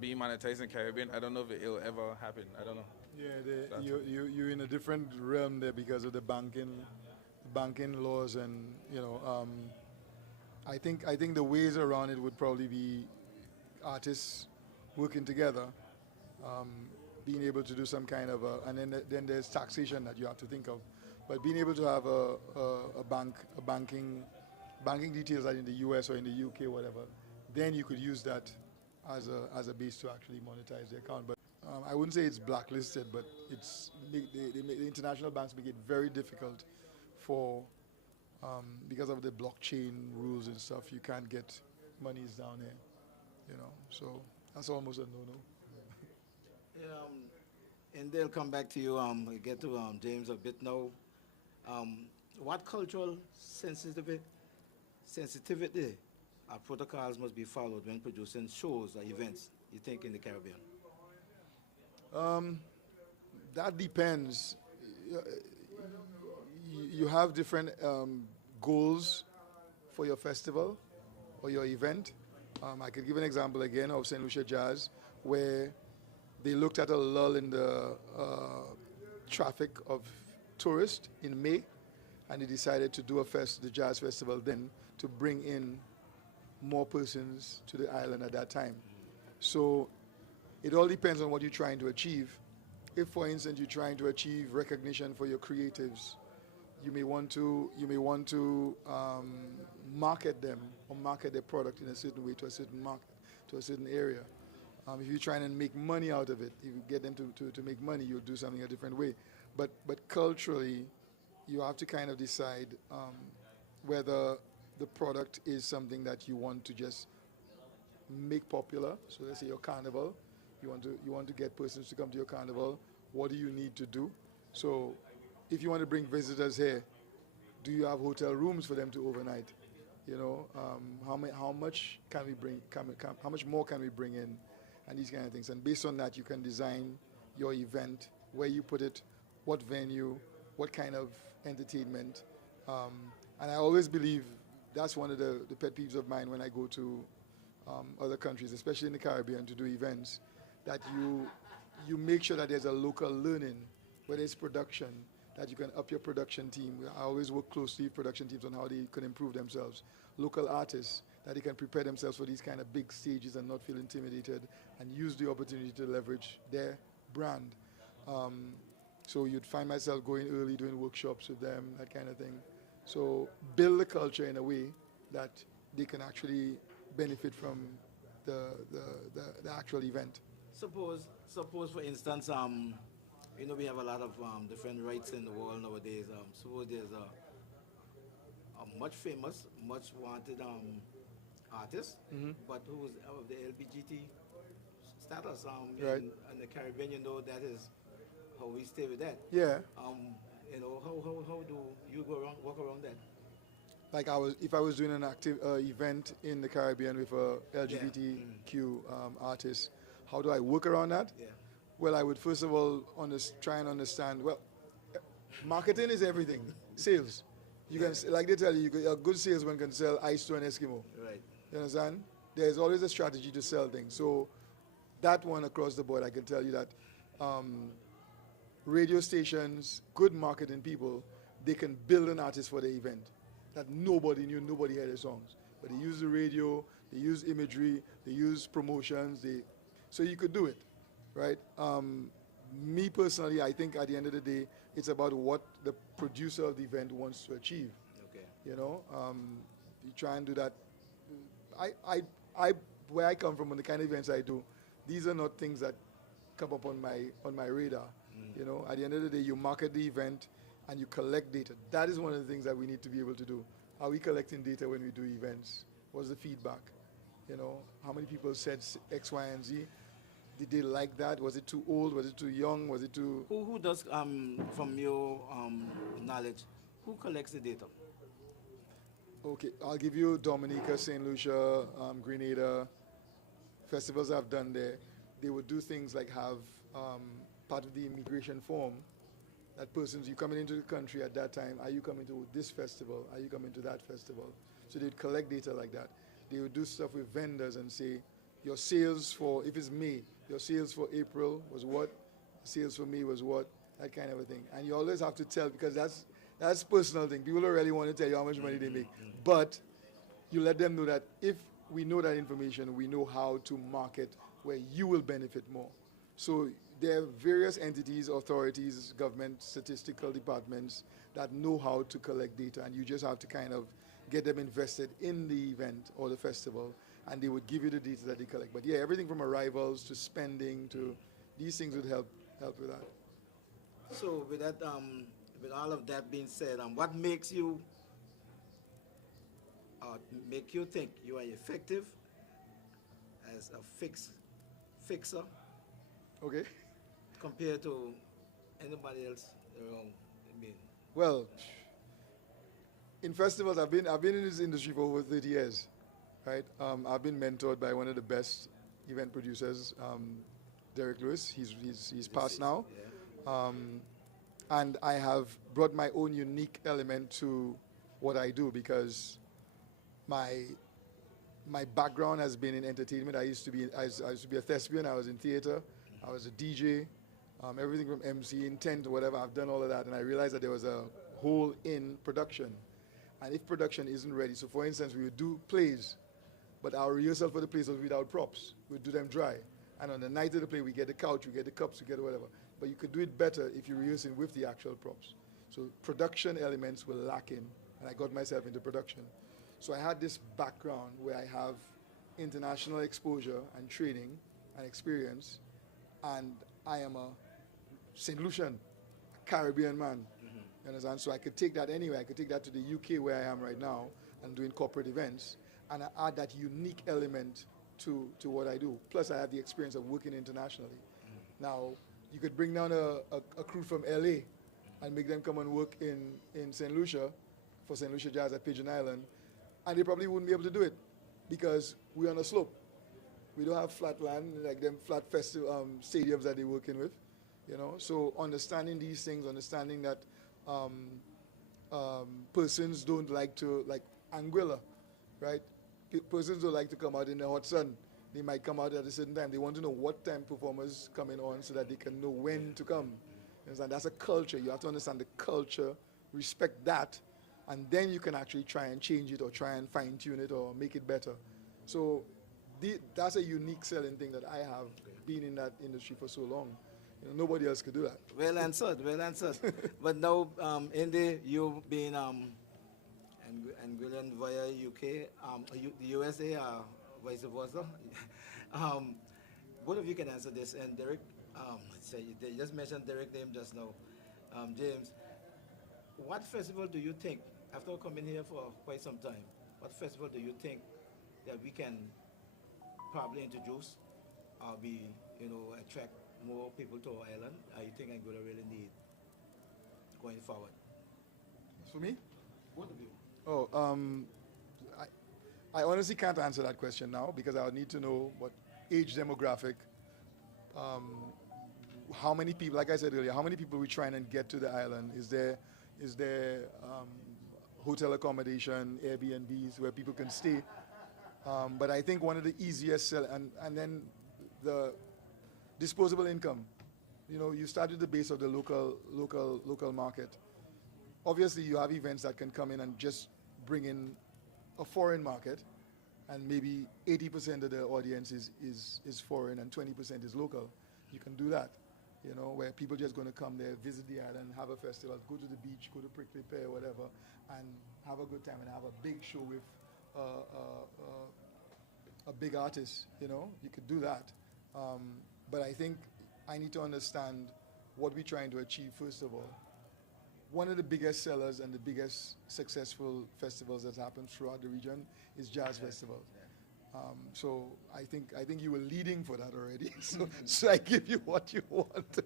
being monetized in Caribbean, I don't know if it'll ever happen. I don't know. Yeah, you're in a different realm there because of the banking laws, and I think the ways around it would probably be artists working together, being able to do some kind of and then there's taxation that you have to think of, but being able to have a banking details like in the US or in the UK, whatever, then you could use that as a base to actually monetize the account. But I wouldn't say it's blacklisted, but the international banks make it very difficult for, because of the blockchain rules and stuff, you can't get monies down there, so That's almost a no-no. And they'll come back to you. We get to James a bit now. Um, what cultural sensitivity protocols must be followed when producing shows or events, you think, in the Caribbean? That depends. You have different goals for your festival or your event. I could give an example again of St. Lucia Jazz, where they looked at a lull in the traffic of tourists in May, and they decided to do the jazz festival then to bring in more persons to the island at that time. So it all depends on what you're trying to achieve. If, for instance, you're trying to achieve recognition for your creatives, you may want to market them or market their product in a certain way to a certain market, to a certain area. If you're trying to make money out of it, if you get them to make money, you'll do something a different way. But culturally, you have to kind of decide whether the product is something that you want to just make popular. So let's say your carnival, you want to get persons to come to your carnival. What do you need to do? So if you want to bring visitors here, do you have hotel rooms for them to overnight? You know, how much can we bring? How much more can we bring in? And these kind of things. And based on that, you can design your event, where you put it, what venue, what kind of entertainment. And I always believe that's one of the pet peeves of mine when I go to other countries, especially in the Caribbean, to do events, that you make sure that there's a local learning, whether it's production, that you can up your production team. I always work closely with production teams on how they can improve themselves. Local artists, that they can prepare themselves for these kind of big stages and not feel intimidated and use the opportunity to leverage their brand. So you'd find myself going early, doing workshops with them, that kind of thing. So build the culture in a way that they can actually benefit from the actual event. Suppose for instance, you know, we have a lot of different rights in the world nowadays. Suppose there's a much famous, much wanted artist, but who's of the LGBT status Right. in the Caribbean. You know, that is how we stay with that. Yeah. You know, how do you walk around that? Like if I was doing an active event in the Caribbean with a LGBTQ artist, how do I work around that? Yeah. Well, I would first of all try and understand. Well, marketing is everything. Sales. You can, like they tell you, a good salesman can sell ice to an Eskimo. Right. You understand? There's always a strategy to sell things. So that one across the board, I can tell you that radio stations, good marketing people, they can build an artist for the event that nobody knew, nobody heard their songs. But they use the radio, they use imagery, they use promotions, so you could do it, right? Me personally, I think at the end of the day, it's about what the producer of the event wants to achieve. Okay. You know, you try and do that. Where I come from, and the kind of events I do, these are not things that come up on my radar. You know, at the end of the day, you market the event and you collect data. That is one of the things that we need to be able to do. Are we collecting data when we do events? What's the feedback? You know, how many people said X, Y, and Z? Did they like that? Was it too old? Was it too young? Was it too... Who does, from your knowledge, who collects the data? Okay, I'll give you Dominica, St. Lucia, Grenada, festivals I've done there. They would do things like have part of the immigration form, that persons, you coming into the country at that time, are you coming to this festival? Are you coming to that festival? So they'd collect data like that. They would do stuff with vendors and say, your sales for, if it's May, your sales for April was what? Sales for May was what? That kind of a thing. And you always have to tell, because that's personal thing. People don't really want to tell you how much money they make. But you let them know that if we know that information, we know how to market where you will benefit more. So there are various entities, authorities, government, statistical departments that know how to collect data, and you just have to kind of get them invested in the event or the festival, and they would give you the data that they collect. But yeah, everything from arrivals to spending to these things would help with that. So with that, with all of that being said, what makes you think you are effective as a fixed fixer Okay. compared to anybody else around? I mean, Well, in festivals, I've been in this industry for over 30 years, right? I've been mentored by one of the best event producers, Derek Lewis. He's passed now. yeah. And I have brought my own unique element to what I do because my background has been in entertainment. I used to be a thespian. I was in theater. I was a DJ. Everything from MCing, tent, whatever. I've done all of that, and I realized that there was a hole in production. And if production isn't ready, so for instance, we would do plays, but our rehearsal for the plays was without props. We'd do them dry. And on the night of the play, we get the couch, we get the cups, we get whatever. But you could do it better if you're rehearsing with the actual props. So production elements were lacking, and I got myself into production. So I had this background where I have international exposure and training and experience, and I am a St. Lucian, a Caribbean man. You understand? So I could take that anywhere. I could take that to the UK where I am right now and doing corporate events, and I add that unique element to what I do. Plus, I have the experience of working internationally. Now, you could bring down a crew from LA and make them come and work in St. Lucia for St. Lucia Jazz at Pigeon Island, and they probably wouldn't be able to do it because we're on a slope. We don't have flat land like them flat festival stadiums that they're working with, you know. So understanding these things, understanding that persons don't like to, like Anguilla, right? Persons don't like to come out in the hot sun. They might come out at a certain time. They want to know what time performers coming on so that they can know when to come. You understand? That's a culture. You have to understand the culture, respect that, and then you can actually try and change it or try and fine tune it or make it better. So that's a unique selling thing that I have been in that industry for so long. You know, nobody else could do that. Well answered, well answered. But now, Indy, you being Anguillan via UK, the USA, vice versa. Both of you can answer this. And Derek, you just mentioned Derek's name just now. James, what festival do you think, after coming here for quite some time, what festival do you think that we can probably introduce or attract more people to our island? You think Anguilla really need going forward? For me? Both of you. Oh, I honestly can't answer that question now because I would need to know what age demographic, how many people, like I said earlier, how many people we trying and get to the island? Is there hotel accommodation, Airbnbs where people can stay? But I think one of the easiest and then the disposable income. You know, you start with the base of the local market. Obviously, you have events that can come in and just bring in a foreign market, and maybe 80% of the audience is foreign and 20% is local. You can do that, you know, where people just going to come there, visit the island, have a festival, go to the beach, go to Prickly Pear, whatever, and have a good time and have a big show with a big artist, you know. You could do that. But I think I need to understand what we're trying to achieve, first of all. One of the biggest sellers and the biggest successful festivals that's happened throughout the region is Jazz Festival. So I think you were leading for that already. So I give you what you want.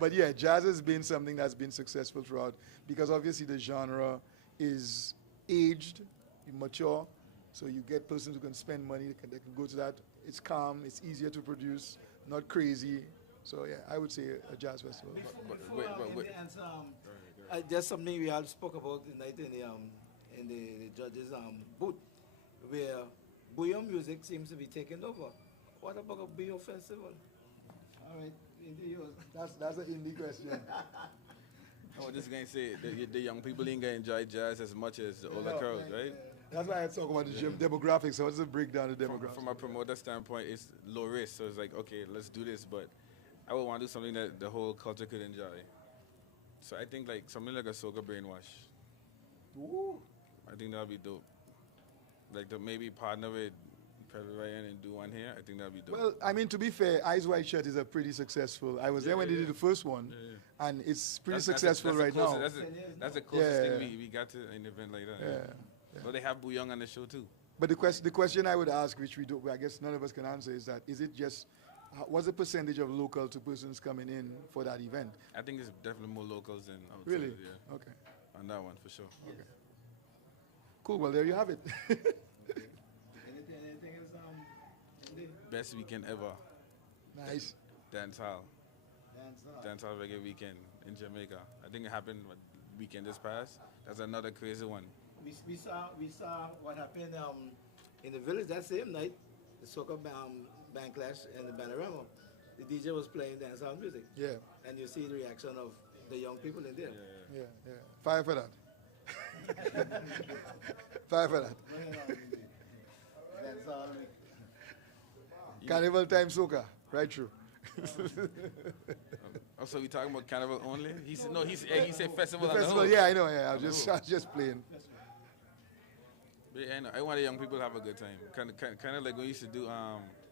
But yeah, jazz has been something that's been successful throughout because obviously the genre is aged, mature. So you get persons who can spend money, they can go to that. It's calm, it's easier to produce, not crazy. So yeah, I would say a jazz festival. Wait. There's something we all spoke about tonight in the judges' booth, where Bouillon music seems to be taking over. What about a Bouillon festival? All right, that's an indie question. I was just going to say, the young people ain't going to enjoy jazz as much as the older crowd, right? That's why I talk about the demographics. So what's the breakdown of demographics? From a promoter standpoint, it's low risk. So it's like, okay, let's do this, but I would want to do something that the whole culture could enjoy. So I think like something like a soca brainwash. Ooh. I think that would be dope. Like to maybe partner with Private Ryan and do one here. I think that would be dope. Well, I mean, to be fair, Eyes Wide Shut is a pretty successful. I was there when they did the first one, and it's pretty successful right now. That's the closest thing we got to an event like that. Yeah. So they have Bouillon on the show too. But the question I would ask, which I guess none of us can answer, is that is it just what's the percentage of local to persons coming in for that event? I think it's definitely more locals than outsiders. Really? Yeah, Okay. on that one for sure. Okay. Cool. Well, there you have it. Anything else? Best weekend ever. Nice. Dancehall reggae weekend in Jamaica. I think it happened weekend this past. That's another crazy one. We saw what happened in the village that same night. The soccer band clash and the Panorama. The DJ was playing dancehall music. Yeah. And you see the reaction of the young people in there. Yeah. Yeah. Fire for that. Fire for that. Carnival time soca. Right through. Oh, so we talking about carnival only? He said no. He said festival. The as a festival, whole. yeah, I know. Yeah, I was just playing. But yeah, I want the young people to have a good time. Kind of like when we used to do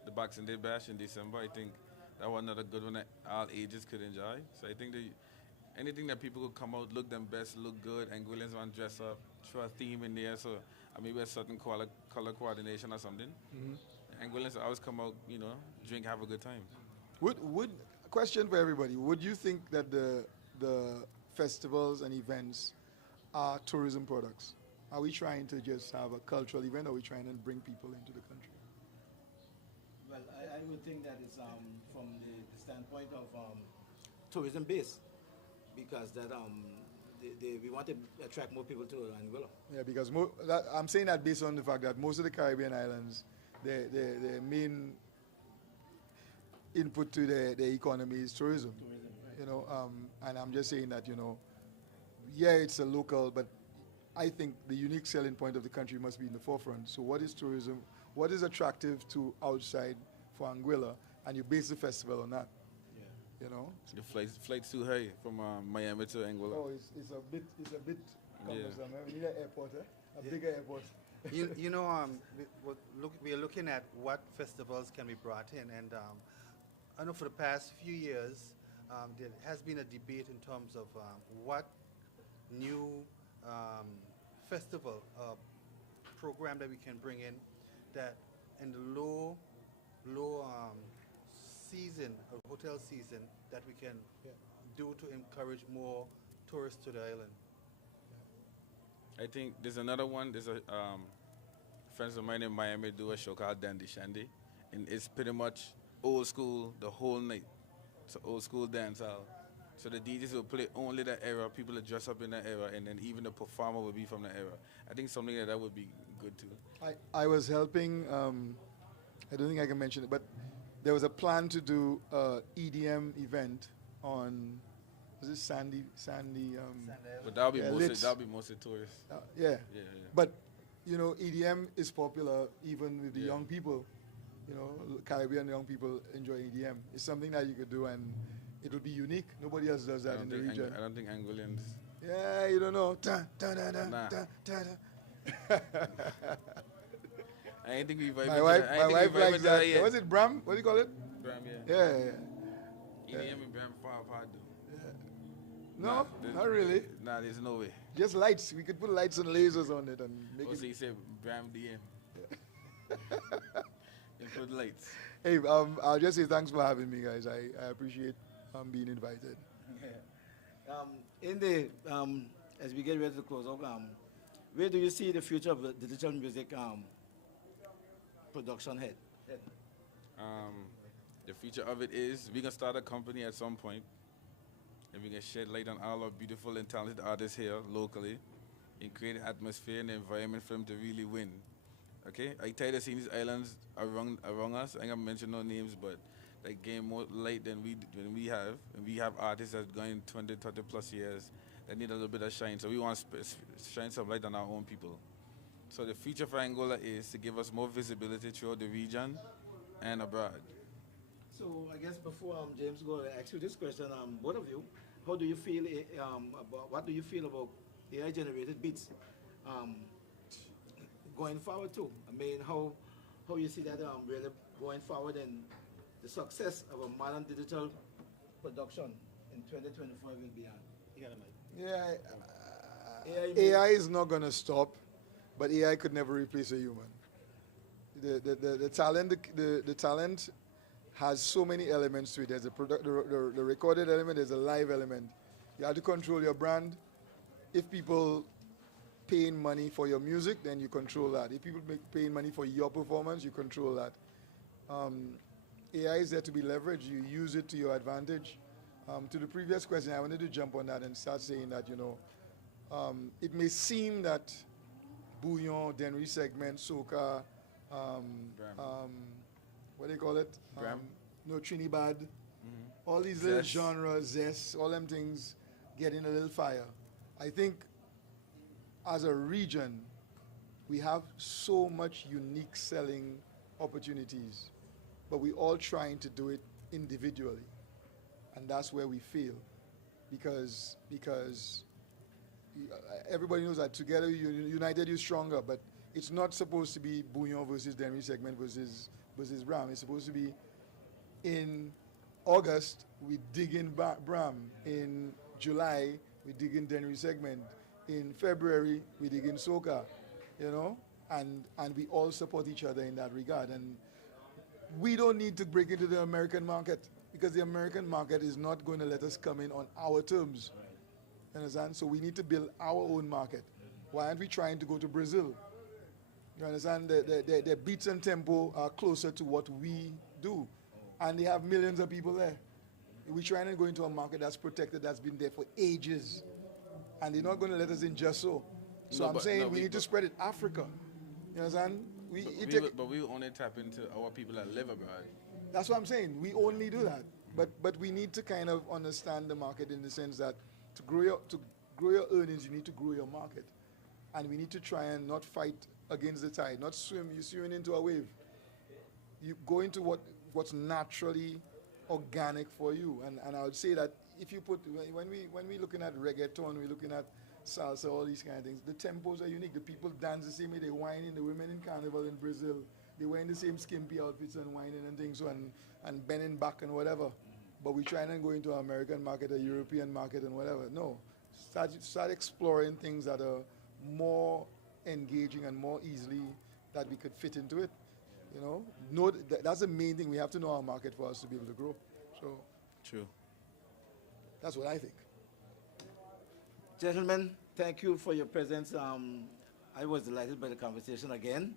the Boxing Day Bash in December. I think that was another good one that all ages could enjoy. So I think anything that people could come out, look them best, look good, Anguillans want to dress up, throw a theme in there. So maybe a certain color coordination or something. Anguillans always come out, drink, have a good time. Would question for everybody? Would you think that the festivals and events are tourism products? Are we trying to just have a cultural event, or are we trying to bring people into the country? Well, I would think that it's from the standpoint of tourism base, because that we want to attract more people to Anguilla. Yeah, because I'm saying that based on the fact that most of the Caribbean islands, their main input to their economy is tourism. Right. And I'm just saying that, yeah, it's a local, but I think the unique selling point of the country must be in the forefront. So what is tourism? What is attractive to outside for Anguilla? And you base the festival on that. Yeah. The flight's too high from Miami to Anguilla. Oh, it's a bit cumbersome. We need an airport, a bigger airport. We are looking at what festivals can be brought in, and I know for the past few years there has been a debate in terms of what new festival program that we can bring in that in the low season, hotel season, that we can do to encourage more tourists to the island. I think there's another one. There's a friends of mine in Miami do a show called Dandy Shandy, and it's pretty much old school the whole night. It's an old school dancehall. So the DJs will play only that era, people will dress up in that era, and then even the performer will be from that era. I think something like that would be good too. I was helping, I don't think I can mention it, but there was a plan to do an EDM event on, was it Sandy? But that'll be Litz. mostly tourists. Yeah. Yeah. But, EDM is popular even with the Yeah. young people. Caribbean young people enjoy EDM. It's something that you could do, and it will be unique. Nobody else does that in the region. I don't think Anguillians. Yeah, you don't know. Da, da, da, da, Nah. da, da, da. I ain't think we vibed. My wife likes that. Yet. Was it Bram? What do you call it? Bram, yeah. Yeah. EDM and Bram far apart, though. No, There's- not really. Nah, there's no way. Just lights. We could put lights and lasers on it and make Also, it. you said Bram DM. And put lights. Hey, I'll just say thanks for having me, guys. I appreciate being invited. As we get ready to close up, where do you see the future of the digital music production head? The future of it is we can start a company at some point, and we can shed light on all our beautiful and talented artists here locally, and create an atmosphere and environment for them to really win. Okay, I tired of seeing these islands around us. I ain't gonna mention no names, but they gain more light than we have, and we have artists that's going 20, 30 plus years that need a little bit of shine. So we want to shine some light on our own people. So the future for Angola is to give us more visibility throughout the region and abroad. So I guess before James go, I ask you this question, both of you, how do you feel what do you feel about AI generated beats going forward too? I mean, how you see that really going forward and the success of a modern digital production in 2024 and beyond? You got it, Mike. Yeah, AI is not going to stop, but AI could never replace a human. The talent has so many elements to it. There's the recorded element, there's a live element. You have to control your brand. If people paying money for your music, then you control that. If people paying money for your performance, you control that. AI is there to be leveraged. You use it to your advantage. To the previous question, I wanted to jump on that and start saying that, it may seem that Bouillon, Denry segment, soca, what do you call it? Dram. No, Trinidad. All these little genres, zest, all them things getting a little fire. I think as a region, we have so much unique selling opportunities, but we all trying to do it individually. And that's where we fail, because everybody knows that together, united, you're stronger, but it's not supposed to be Bouillon versus Denry segment versus Bram. It's supposed to be in August, we dig in Bram. In July, we dig in Denry segment. In February, we dig in soca, and we all support each other in that regard. And we don't need to break into the American market, because the American market is not going to let us come in on our terms. You understand? So we need to build our own market. Why aren't we trying to go to Brazil? You understand? The beats and tempo are closer to what we do, and they have millions of people there. We're trying to go into a market that's protected, that's been there for ages, and they're not going to let us in just so. So I'm saying we need to spread it. Africa, you understand? But we only tap into our people that live abroad. That's what I'm saying. We only do that, but we need to kind of understand the market in the sense that to grow your earnings, you need to grow your market, and we need to try and not fight against the tide, not swim. You're swimming into a wave. You go into what's naturally organic for you, and I would say that if you put when we looking at reggaeton, we're looking at salsa, all these kind of things. The tempos are unique. The people dance the same way. They whining. The women in carnival in Brazil, they wearing the same skimpy outfits and whining and things, and bending back and whatever. But we trying to go into an American market, a European market, and whatever. No, start exploring things that are more engaging and more easily that we could fit into it. That's the main thing. We have to know our market for us to be able to grow. So True. that's what I think. Gentlemen, thank you for your presence. I was delighted by the conversation again,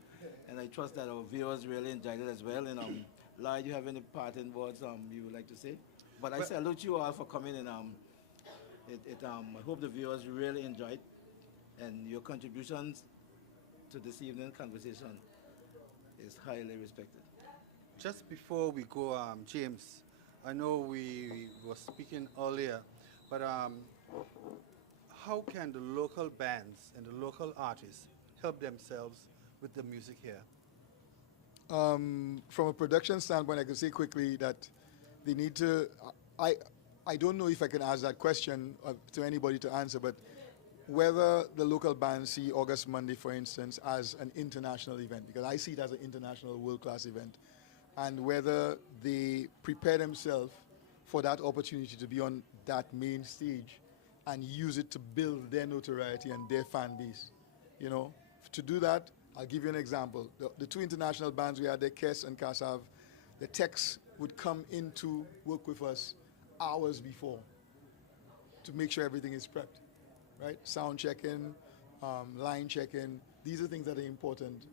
and I trust that our viewers really enjoyed it as well. And Lloyd, you have any parting words you would like to say? But I salute you all for coming, and I hope the viewers really enjoyed, and your contributions to this evening's conversation is highly respected. Just before we go, James, I know we were speaking earlier, but how can the local bands and the local artists help themselves with the music here? From a production standpoint, I can say quickly that they need to. I don't know if I can ask that question to anybody to answer, but whether the local bands see August Monday, for instance, as an international event, because I see it as an international world-class event, and whether they prepare themselves for that opportunity to be on that main stage and use it to build their notoriety and their fan base. To do that, I'll give you an example. The two international bands we had there, Kes and Kasav, the techs would come in to work with us hours before to make sure everything is prepped, right? Sound checking, line checking. These are things that are important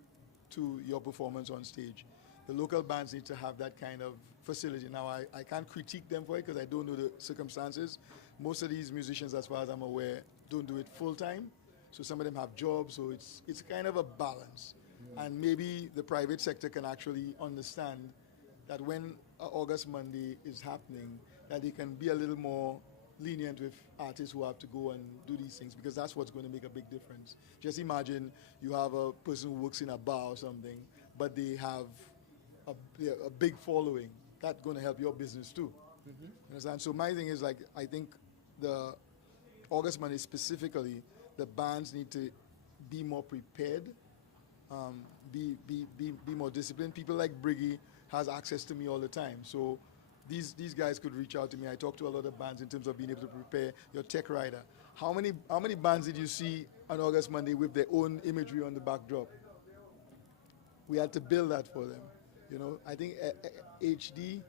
to your performance on stage. The local bands need to have that kind of facility. Now, I can't critique them for it because I don't know the circumstances. Most of these musicians, as far as I'm aware, don't do it full time. So some of them have jobs, so it's kind of a balance. And maybe the private sector can actually understand that when August Monday is happening, that they can be a little more lenient with artists who have to go and do these things, because that's what's going to make a big difference. Just imagine you have a person who works in a bar or something, but they have a big following. That's going to help your business too. Understand? So my thing is, I think the August Monday specifically, the bands need to be more prepared, be more disciplined. People like Briggy has access to me all the time. So these guys could reach out to me. I talk to a lot of bands in terms of being able to prepare your tech rider. How many bands did you see on August Monday with their own imagery on the backdrop? We had to build that for them. You know, I think HD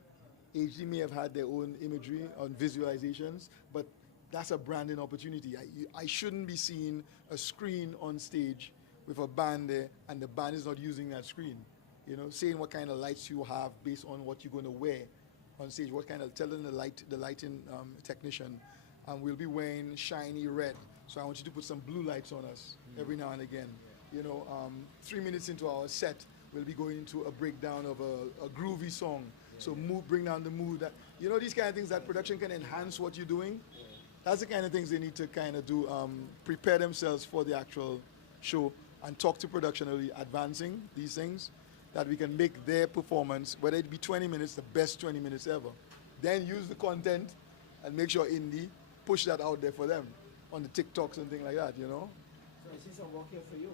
may have had their own imagery on visualizations, but that's a branding opportunity. I shouldn't be seeing a screen on stage with a band there, and the band is not using that screen. You know, saying what kind of lights you have based on what you're going to wear on stage, what kind of telling the lighting technician, we'll be wearing shiny red. So I want you to put some blue lights on us every now and again. You know, 3 minutes into our set, we'll be going into a breakdown of a groovy song. So bring down the mood. That, you know, these kind of things that production can enhance what you're doing. That's the kind of things they need to kind of do, prepare themselves for the actual show and talk to production early, advancing these things, that we can make their performance, whether it be 20 minutes, the best 20 minutes ever. Then use the content and make sure indie push that out there for them on the TikToks and things like that, you know? So I see some work here for you.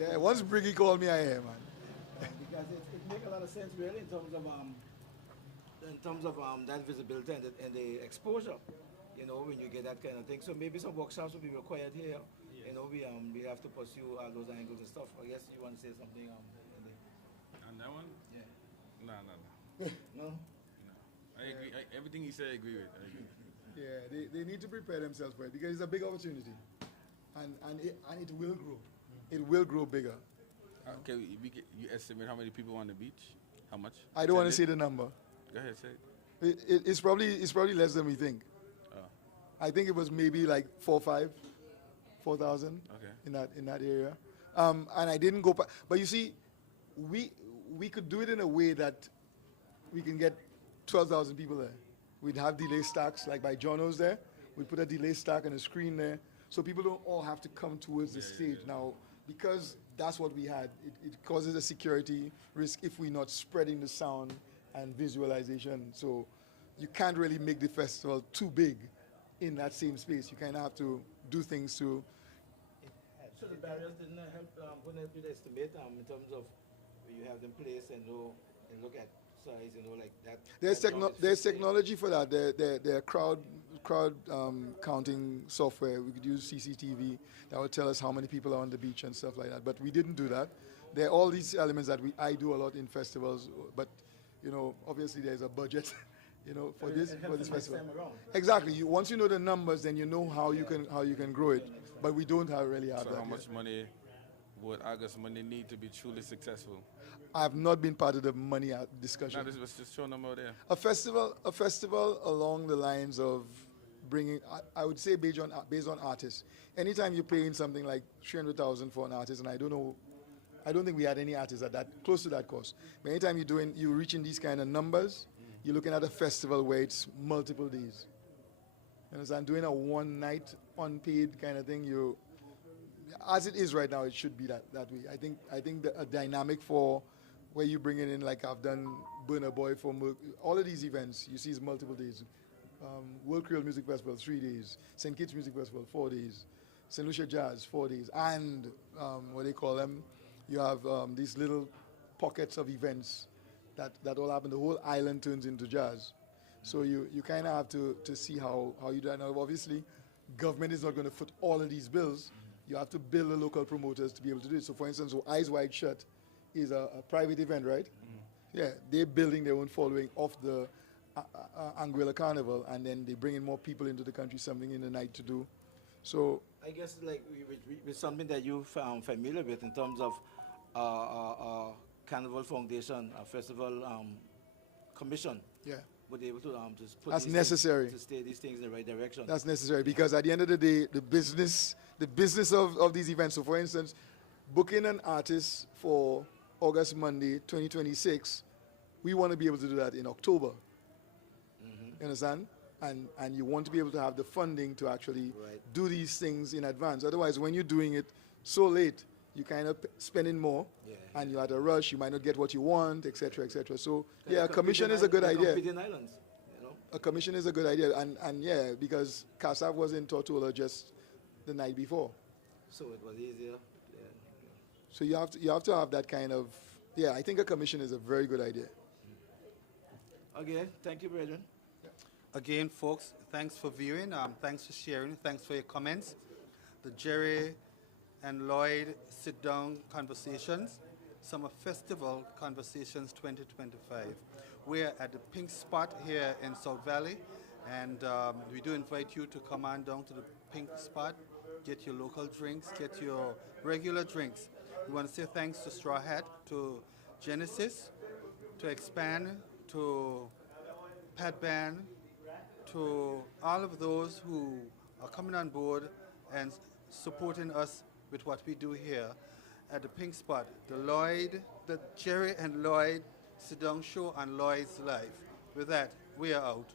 Yeah, once Briggy called me, I am, man. Because it makes a lot of sense, really, in terms of that visibility and the exposure. You know, when you get that kind of thing. So maybe some workshops will be required here. You know, we have to pursue all those angles and stuff. I guess you want to say something On that one? Yeah. No. No? I agree. Everything he said, I agree with. Yeah, they need to prepare themselves for it because it's a big opportunity. And it will grow. It will grow bigger. Okay, you estimate how many people on the beach? How much? I don't want to say the number. Go ahead, say it. It's probably less than we think. Oh. I think it was maybe like 4,000 Okay. in that area. And I didn't go, but you see, we could do it in a way that we can get 12,000 people there. We'd have delay stacks, like by Jono's there. We'd put a delay stack and a screen there, so people don't all have to come towards the stage. Now, because that's what we had, it causes a security risk if we're not spreading the sound and visualization. So you can't really make the festival too big in that same space. You kind of have to do things to. So the barriers didn't help, wouldn't help you to estimate in terms of where you have them placed and look at size, you know, like that. There's technology for that. There are crowd counting software. We could use CCTV that would tell us how many people are on the beach and stuff like that. But we didn't do that. There are all these elements that I do a lot in festivals. But you know, obviously there's a budget, you know, for this festival. Exactly. Once you know the numbers, then you know how you can grow it. But we don't really have that. So how much money would August Monday need to be truly successful? I have not been part of the money discussion. No, this was just showing them out there. A festival along the lines of bringing, I would say based on artists. Anytime you're paying something like 300,000 for an artist, and I don't think we had any artists at that close to that cost. But anytime you're reaching these kind of numbers, you're looking at a festival where it's multiple days. You understand? Doing a one night unpaid kind of thing, as it is right now, it should be that way. I think a dynamic for where you bring it in, like I've done Burner Boy for all of these events, you see it's multiple days. World Creole Music Festival, 3 days. St. Kitts Music Festival, 4 days. St. Lucia Jazz, 4 days. And what they call them, you have these little pockets of events that all happen. The whole island turns into jazz. So you kind of have to see how you do that. Now, obviously, government is not going to foot all of these bills. You have to build the local promoters to be able to do it. So, for instance, Eyes Wide Shut is a private event, right? Yeah, they're building their own following off the Anguilla Carnival, and then they bring in more people into the country, something in the night to do. So I guess like with something that you're familiar with in terms of Carnival Foundation, a festival commission. yeah, Would be able to just put that's these necessary. things, to steer these things in the right direction. That's necessary because at the end of the day, the business of these events. So, for instance, booking an artist for August Monday, 2026, we want to be able to do that in October. You understand? And you want to be able to have the funding to actually do these things in advance. Otherwise, when you're doing it so late, you kind of spending more, and you're at a rush. You might not get what you want, etc., etc. So, yeah, a commission is a good idea. Islands, you know? A commission is a good idea, and yeah, because Kassav was in Tortola just the night before. So it was easier. Yeah. So you have to have that kind of, yeah, I think a commission is a very good idea. Okay, thank you, brethren. Again, folks, thanks for viewing. Thanks for sharing. Thanks for your comments. The Jerry and Lloyd sit-down conversations Summer Festival Conversations 2025. We're at the Pink Spot here in South Valley, and we do invite you to come on down to the Pink Spot, get your local drinks, get your regular drinks. We want to say thanks to Straw Hat, to Genesis, to Expand, to Pat Band, to all of those who are coming on board and supporting us with what we do here at the Pink Spot, the Jerry and Lloyd Sitdown show on Lloyd's Live. With that, we are out.